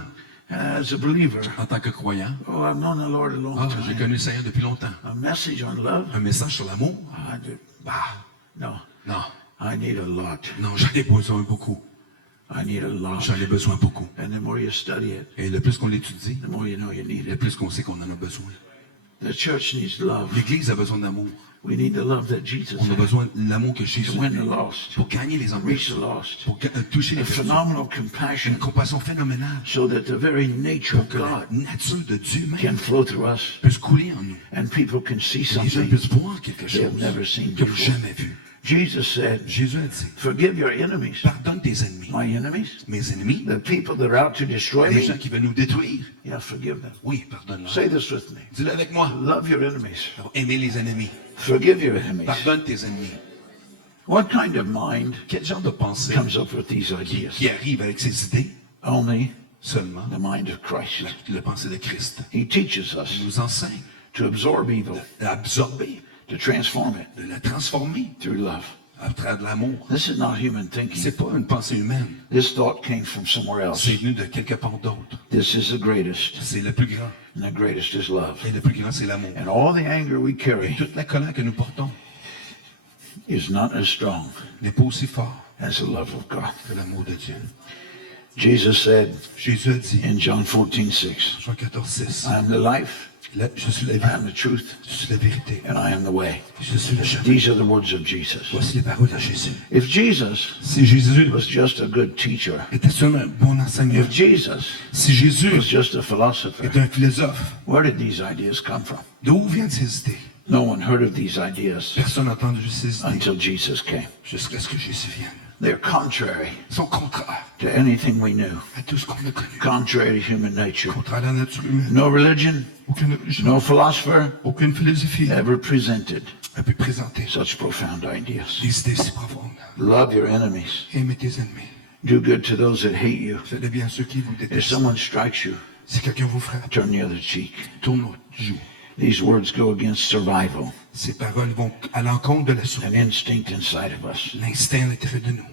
as a believer, en tant que croyant, oh, I've known the Lord a long j'ai time. connu le Seigneur depuis longtemps. A message on love? Un message sur l'amour? I do. Bah, No, non, I need a lot. non, j'en ai besoin beaucoup. I need a lot. J'en ai besoin beaucoup. And the more you study it, Et le plus qu'on l'étudie, the more you know you need le it. plus qu'on sait qu'on en a besoin. The church needs love. L'Église a besoin d'amour. We need the love that Jesus On a had besoin de l'amour que Jésus to a win the eu lost, pour gagner les reach empêchés, the lost. pour toucher les A perdus. phenomenal Une compassion compassion phénoménale so that the very nature pour of que la God nature de Dieu can même flow through us puisse couler en nous. and people can see Les gens something puissent voir quelque they have chose never seen qu'ils n'ont before. jamais vu. Jesus said, Jésus a dit, forgive your enemies. pardonne tes ennemis. My enemies? Mes ennemis, The people that are out to destroy les me? gens qui veulent nous détruire, Yeah, forgive them. oui, pardonne-leur. Say this with me. Dis-le avec moi. Love your enemies. Alors, aimer les ennemis. Forgive your enemies. Pardonne tes ennemis. What kind of mind Quel genre de pensée comes up with these ideas? qui arrive avec ces idées? Only Seulement the mind of Christ. la pensée de Christ. He teaches Il us nous enseigne to absorb evil, d'absorber, to transform it de la transformer through love. à travers de l'amour. This is not human thinking. C'est pas une pensée humaine. This thought came from somewhere else. C'est venu de quelque part d'autre. This is the greatest, C'est le plus grand. and the greatest is love. Et le plus grand, c'est l'amour. And all the anger we Et carry toute la colère que nous portons is not as strong n'est pas aussi fort as the love of God. que l'amour de Dieu. Jesus said Jésus a dit, in John 14:6, Jean 14, 6, I am the life, je suis la I vie, am the truth, je suis la vérité, and I am the way. je suis le chemin. These are the words of Jesus. Voici les paroles de Jésus. If Jesus Si Jésus was just a good teacher, était seulement un bon enseignant, if Jesus si Jésus was just a philosopher, est un philosophe, where did these ideas come from? d'où viennent ces idées? No one heard of these ideas Personne n'a entendu ces idées until Jesus came. jusqu'à ce que Jésus vienne. They're contrary Ils sont contraires to anything we knew, à tout ce qu'on a connu. contrary to human nature. Contraire à la nature humaine. No religion, Aucune religion, no philosopher aucune philosophie ever presented a pu présenter such profound ideas. des idées si profondes. Love your enemies. Aimez tes ennemis. Do good to those that hate you. Faites bien à ceux qui vous If détestent. someone strikes you, Si quelqu'un vous frappe, turn the other cheek. tourne l'autre joue. These words go against survival, Ces paroles vont à l'encontre de la an survie, instinct inside of us. l'instinct à l'intérieur de nous.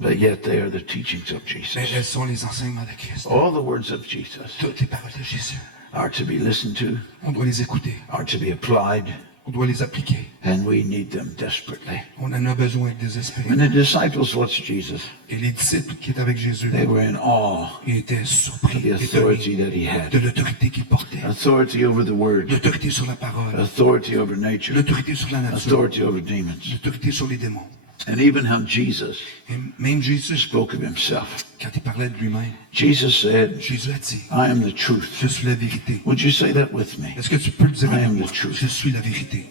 But yet they are the teachings of Mais Jesus. elles sont les enseignements de Christ. All the words of Jesus Toutes les paroles de Jésus. are to be listened to, On doit les écouter. are to be applied, On doit les appliquer. and we need them desperately. On en a besoin When désespérément. the disciples watched Jesus, Et les disciples qui étaient avec Jésus, they were in awe ils étaient surpris, of the authority étonnés that he had. de l'autorité qu'il portait. Authority over the word, L'autorité sur la parole. authority over nature, L'autorité sur la nature. authority over demons. L'autorité sur les démons. And even how Jesus Et même Jésus, spoke of himself. quand il parlait de lui-même, Jesus said, Jésus a dit, I am the truth. je suis la vérité. Would you say that with me? Est-ce que tu peux le dire I avec am moi? the truth. Je suis la vérité.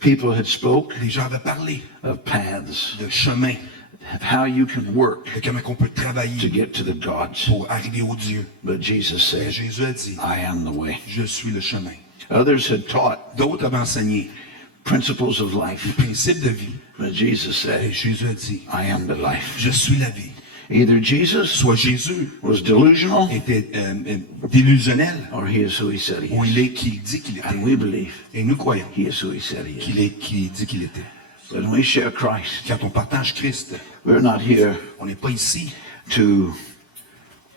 People had spoke Les gens avaient parlé of paths, de chemin, of how you can work de comment on peut to travailler get to the gods. pour arriver au Dieu. But Jesus Et said, Jésus a dit, I am the way. je suis le chemin. Others had taught D'autres avaient enseigné principles of les life. principes de vie. But Jesus Et said, Jésus a dit, I am the life. je suis la vie. Either Jesus Soit Jésus was delusional, était délusionnel, or he is who he said he ou is. il est qui il dit qu'il était. And we believe Et nous croyons he is who he said he is. qu'il est qui il dit qu'il était. When we share Christ, Quand on partage Christ, we're not here on n'est pas ici to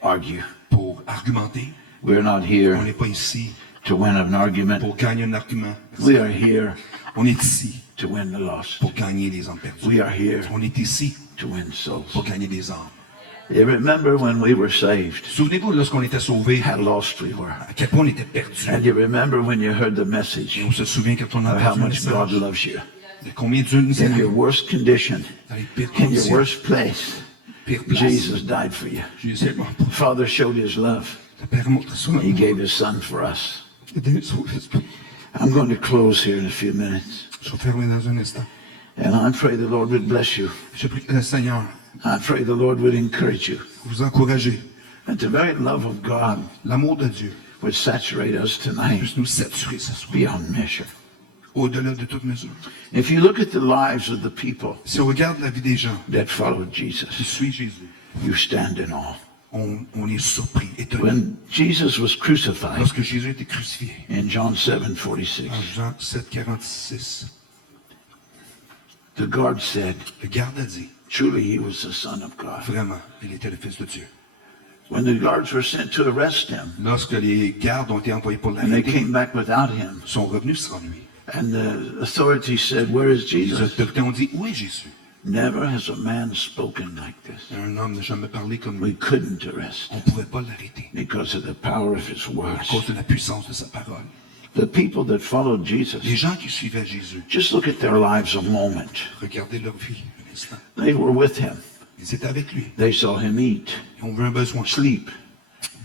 argue. pour argumenter, We're not on here n'est pas ici to win an argument. pour gagner un argument. We are here On est ici to win the lost. pour gagner les âmes perdues. We are here On est ici to win souls. pour gagner des âmes. You remember when we were saved, Souvenez-vous, lorsqu'on était sauvés, how lost we were. à quel point on était perdus. And you remember when you heard the message Et on se souvient quand on a of how entendu le much God message loves you. de combien Dieu nous In aime. your worst condition, Dans les pires in your conditions, worst place, pires places. Jesus died for you. Jésus est mort pour The Father showed his love. le Père montre son He amour. gave his son for us. Il a sauvé. I'm going to close here in a few minutes. Je vais fermer dans un instant. And I pray the Lord would bless you. Je prie que le Seigneur I pray the Lord would encourage you. vous encourage. That the very love of God L'amour de Dieu would saturate us tonight puisse nous saturer ce soir, beyond measure. au-delà de toute mesure. If you look at the lives of the people Si on regarde la vie des gens that followed qui Jesus, suivent Jésus, you stand in awe. on est surpris, étonné. When Jesus was crucified Lorsque Jésus a été crucifié, in John 7:46, en Jean 7, 46, the guard said, le garde a dit, truly he was the Son of God. vraiment, il était le Fils de Dieu. When the guards were sent to arrest him, Lorsque les gardes ont été envoyés pour and they l'arrêter, came back without him, sont revenus sans lui. and the authorities said, where is Les Jesus? autorités ont dit, où est Jésus? Never has a man spoken like this. Un homme n'a jamais parlé comme We lui. couldn't arrest On him ne pouvait pas l'arrêter because of the power of his à words. cause de la puissance de sa parole. The people that followed Les Jesus, gens qui suivaient Jésus, just look at their lives a moment. regardez leur vie un instant. They were with him. Ils étaient avec lui. They saw him eat, Ils ont vu un besoin, sleep,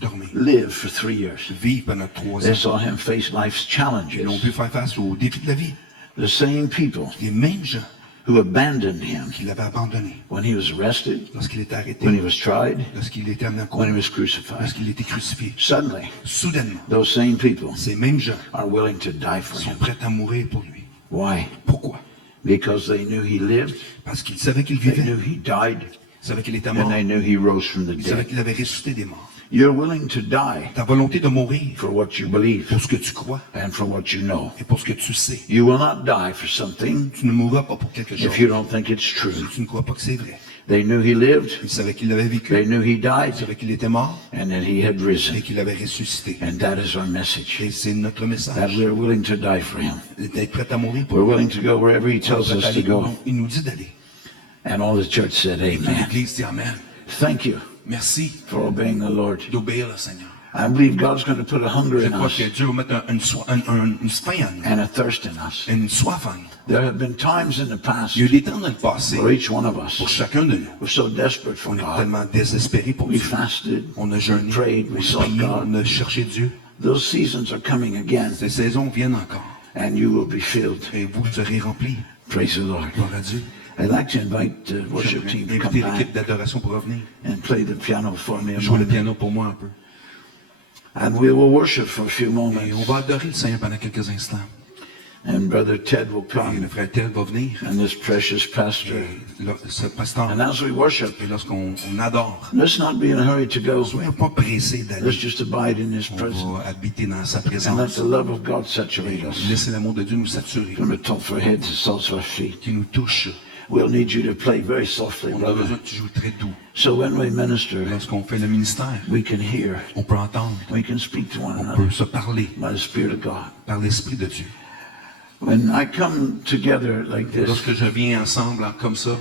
dormir, live for 3 years. vivre pendant 3 They ans. saw him face life's challenges. Ils ont pu faire face aux défis de la vie. The same people Les mêmes gens who abandoned him qui l'avaient abandonné when he was arrested, lorsqu'il était arrêté, when he was tried, lorsqu'il était amené en cour, when he was crucified. lorsqu'il était crucifié. Suddenly, Soudainement, those same people ces mêmes gens are willing to die for sont him. prêts à mourir pour lui. Why? Pourquoi? Because they knew he lived, Parce qu'ils savaient qu'il they vivait, knew he died, ils savaient qu'il était and mort, they knew he rose from the ils savaient dead. qu'il avait ressuscité des morts. You're willing to die Ta volonté de mourir for what you believe pour ce que tu crois and for what you know. et pour ce que tu sais. You will not die for something Tu ne mourras pas pour quelque chose if you don't think it's si true. tu ne crois pas que c'est vrai. They knew he lived, Ils savaient qu'il avait vécu, they knew he ils died, savaient qu'il était mort and that he had et risen. qu'il avait ressuscité. And that is our message, Et c'est notre that message, we are willing to die for him. d'être prêt à mourir pour We're lui. willing to go wherever he tells us to go. Il nous dit d'aller. And all the church said, Et amen. l'Église dit Amen. Thank you Merci for obeying the Lord. d'obéir le Seigneur. I believe God's going to put a hunger Je in crois us que Dieu va mettre une faim en nous, and a thirst in us. une soif en nous. There have been times in the past Il y a eu des temps dans le passé, for each one of us. pour chacun de nous, We're so desperate for on est God. tellement désespérés pour We Dieu. fasted. On a jeûné, prayed, we on sought a prié, God. on a cherché Dieu. Those seasons are coming again, Ces saisons viennent encore. and you will be filled. Et vous serez remplis. Praise the Lord. Gloire à Dieu. I'd like to invite the worship J'aimerais team to come inviter back l'équipe d'adoration pour revenir. and play the piano for me a Jouer le moment. piano pour moi un peu. And we will worship for a few Et moments. on va adorer le Seigneur pendant quelques instants. And Brother Ted will Et le come, frère Tel va venir. and this precious pastor. Et ce pasteur. And as we worship, Et lorsqu'on adore, let's not be in a hurry to go. soyons pas pressés d'aller. Let's just abide in His On presence va habiter dans sa and let présence. the love of God saturate us Laissez l'amour de Dieu nous saturer, from the top of our heads to the soles of our feet. qui nous touche. We'll need you to play very softly, On a besoin brother. que tu joues très doux. So when we minister, Lorsqu'on fait le ministère, we can hear, on peut entendre, we can speak to one on another peut se parler by the Spirit of God. par l'Esprit de Dieu. When I come together like this, Lorsque je viens ensemble comme ça,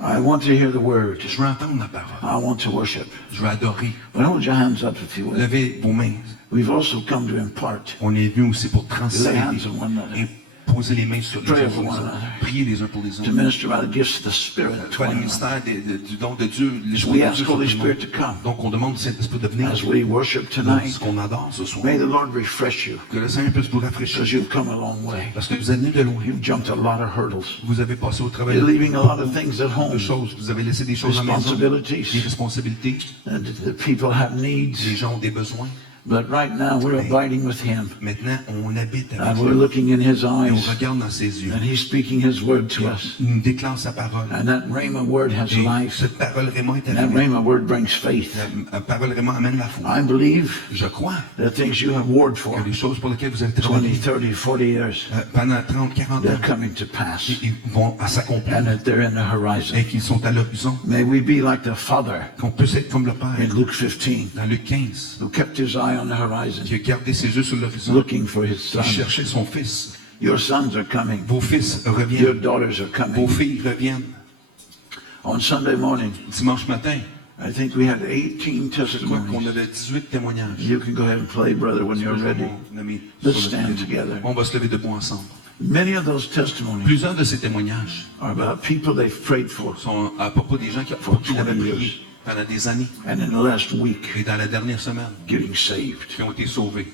I want to hear the word. je veux entendre la parole. I want to worship. Je veux adorer. But hold your hands up if you will. Levez vos mains. We've also come to impart. On est venu aussi pour Lay transcender hands on one another. et poser les mains sur les Pray uns for pour les one autres. another. Prier les uns pour les To autres. minister by the gifts of the Spirit to Toi, le one another. ministère du don de Dieu, l'Esprit We de ask Dieu sur Holy tout le monde. Spirit to come. Donc, on demande au Saint-Esprit de venir As we worship tonight, lorsqu'on adore ce soir. may the Lord refresh you Que le Seigneur puisse vous rafraîchir. because you've come a long way. Parce que vous êtes venus de loin. You've jumped a lot of hurdles. Vous avez passé au travail You're leaving a lot of things at de home. choses. Vous avez laissé des choses à la maison. Des Responsibilities. responsabilités. And the people have Les needs. gens ont des besoins. But right now we're abiding with him. Maintenant, on habite And avec we're lui. looking in his Et on eyes. regarde dans ses yeux. And he's speaking his word to us. Il nous déclare sa parole. And that Rhema word has Et life. cette parole Réma est And that arrivée. Rhema word brings faith. La parole Réma amène la foi. I believe Je crois the things you have warred for que les choses pour lesquelles vous avez 20, travaillé 30, 40 years, pendant 30, 40 they're ans, coming to pass. ils vont à s'accomplir And that they're in the horizon. et qu'ils sont à l'horizon. May we be like the Father Qu'on puisse être comme le Père in Luke 15, dans Luc 15, who kept his eye on the horizon, qui a gardé ses yeux sur l'horizon, looking for his qui son. cherchait son fils. Your sons are coming. Vos fils Your reviennent. daughters are Vos coming. filles reviennent. On Sunday morning, Dimanche matin, I think we had 18 je crois qu'on testimonies. avait 18 témoignages. You can go ahead and play, brother, when you're ready. Mon ami, Let's sur le stand télé. together. On va se lever debout ensemble. Many of those testimonies Plusieurs de ces témoignages are about people they've prayed for. sont à propos des gens For qui l'avaient 20 prié years. pendant des années And in the last week, et dans la dernière semaine, getting saved. qui ont été sauvés.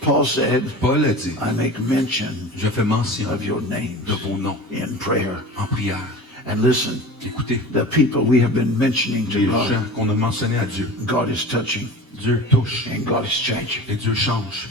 Paul said, Paul a dit, I make mention je fais mention of your names de vos noms in prayer. en prière. And listen, Écoutez, the people we have been mentioning les to gens God, qu'on a mentionnés à Dieu, God is touching Dieu touche and God is changing. et Dieu change.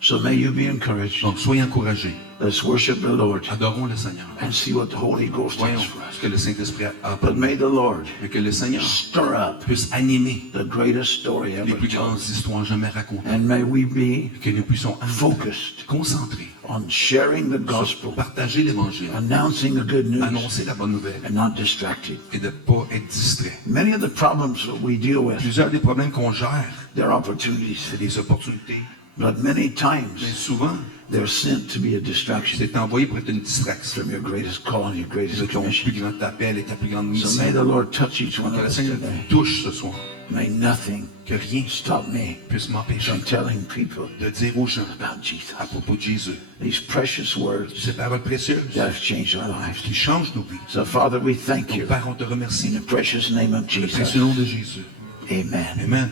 So may you be encouraged. Donc soyez encouragés. Let's worship the Lord Adorons le Seigneur. and see what the Holy Ghost Voyons has for ce us. que le Saint-Esprit a pour But nous. may the Lord Et que le Seigneur stir up puisse animer the greatest story les ever plus told. grandes histoires jamais racontées. And may we be Que nous puissions être focused concentrés on sharing the sur gospel, partager l'Évangile, announcing the good news, annoncer la bonne nouvelle and not distracted. et de ne pas être distrait. Many of the problems that we deal with, Plusieurs des problèmes qu'on gère, they're opportunities, c'est des opportunités. but many Mais times souvent, they're sent to be a distraction c'est envoyé pour être une distraction from your greatest call and your de greatest ton commission. plus grand appel et ta plus grande So mission. may the Lord touch each one Que of le us Seigneur today. vous touche ce soir. May nothing Que rien stop me puisse m'empêcher from telling people de dire aux gens about Jesus. à propos de Jésus These precious words ces paroles précieuses that have changed our lives. qui changent nos vies. So, Father, we thank Donc, you Père, on te remercie. in the precious name of Dans le Jesus. précieux nom de Jésus. Amen. Amen.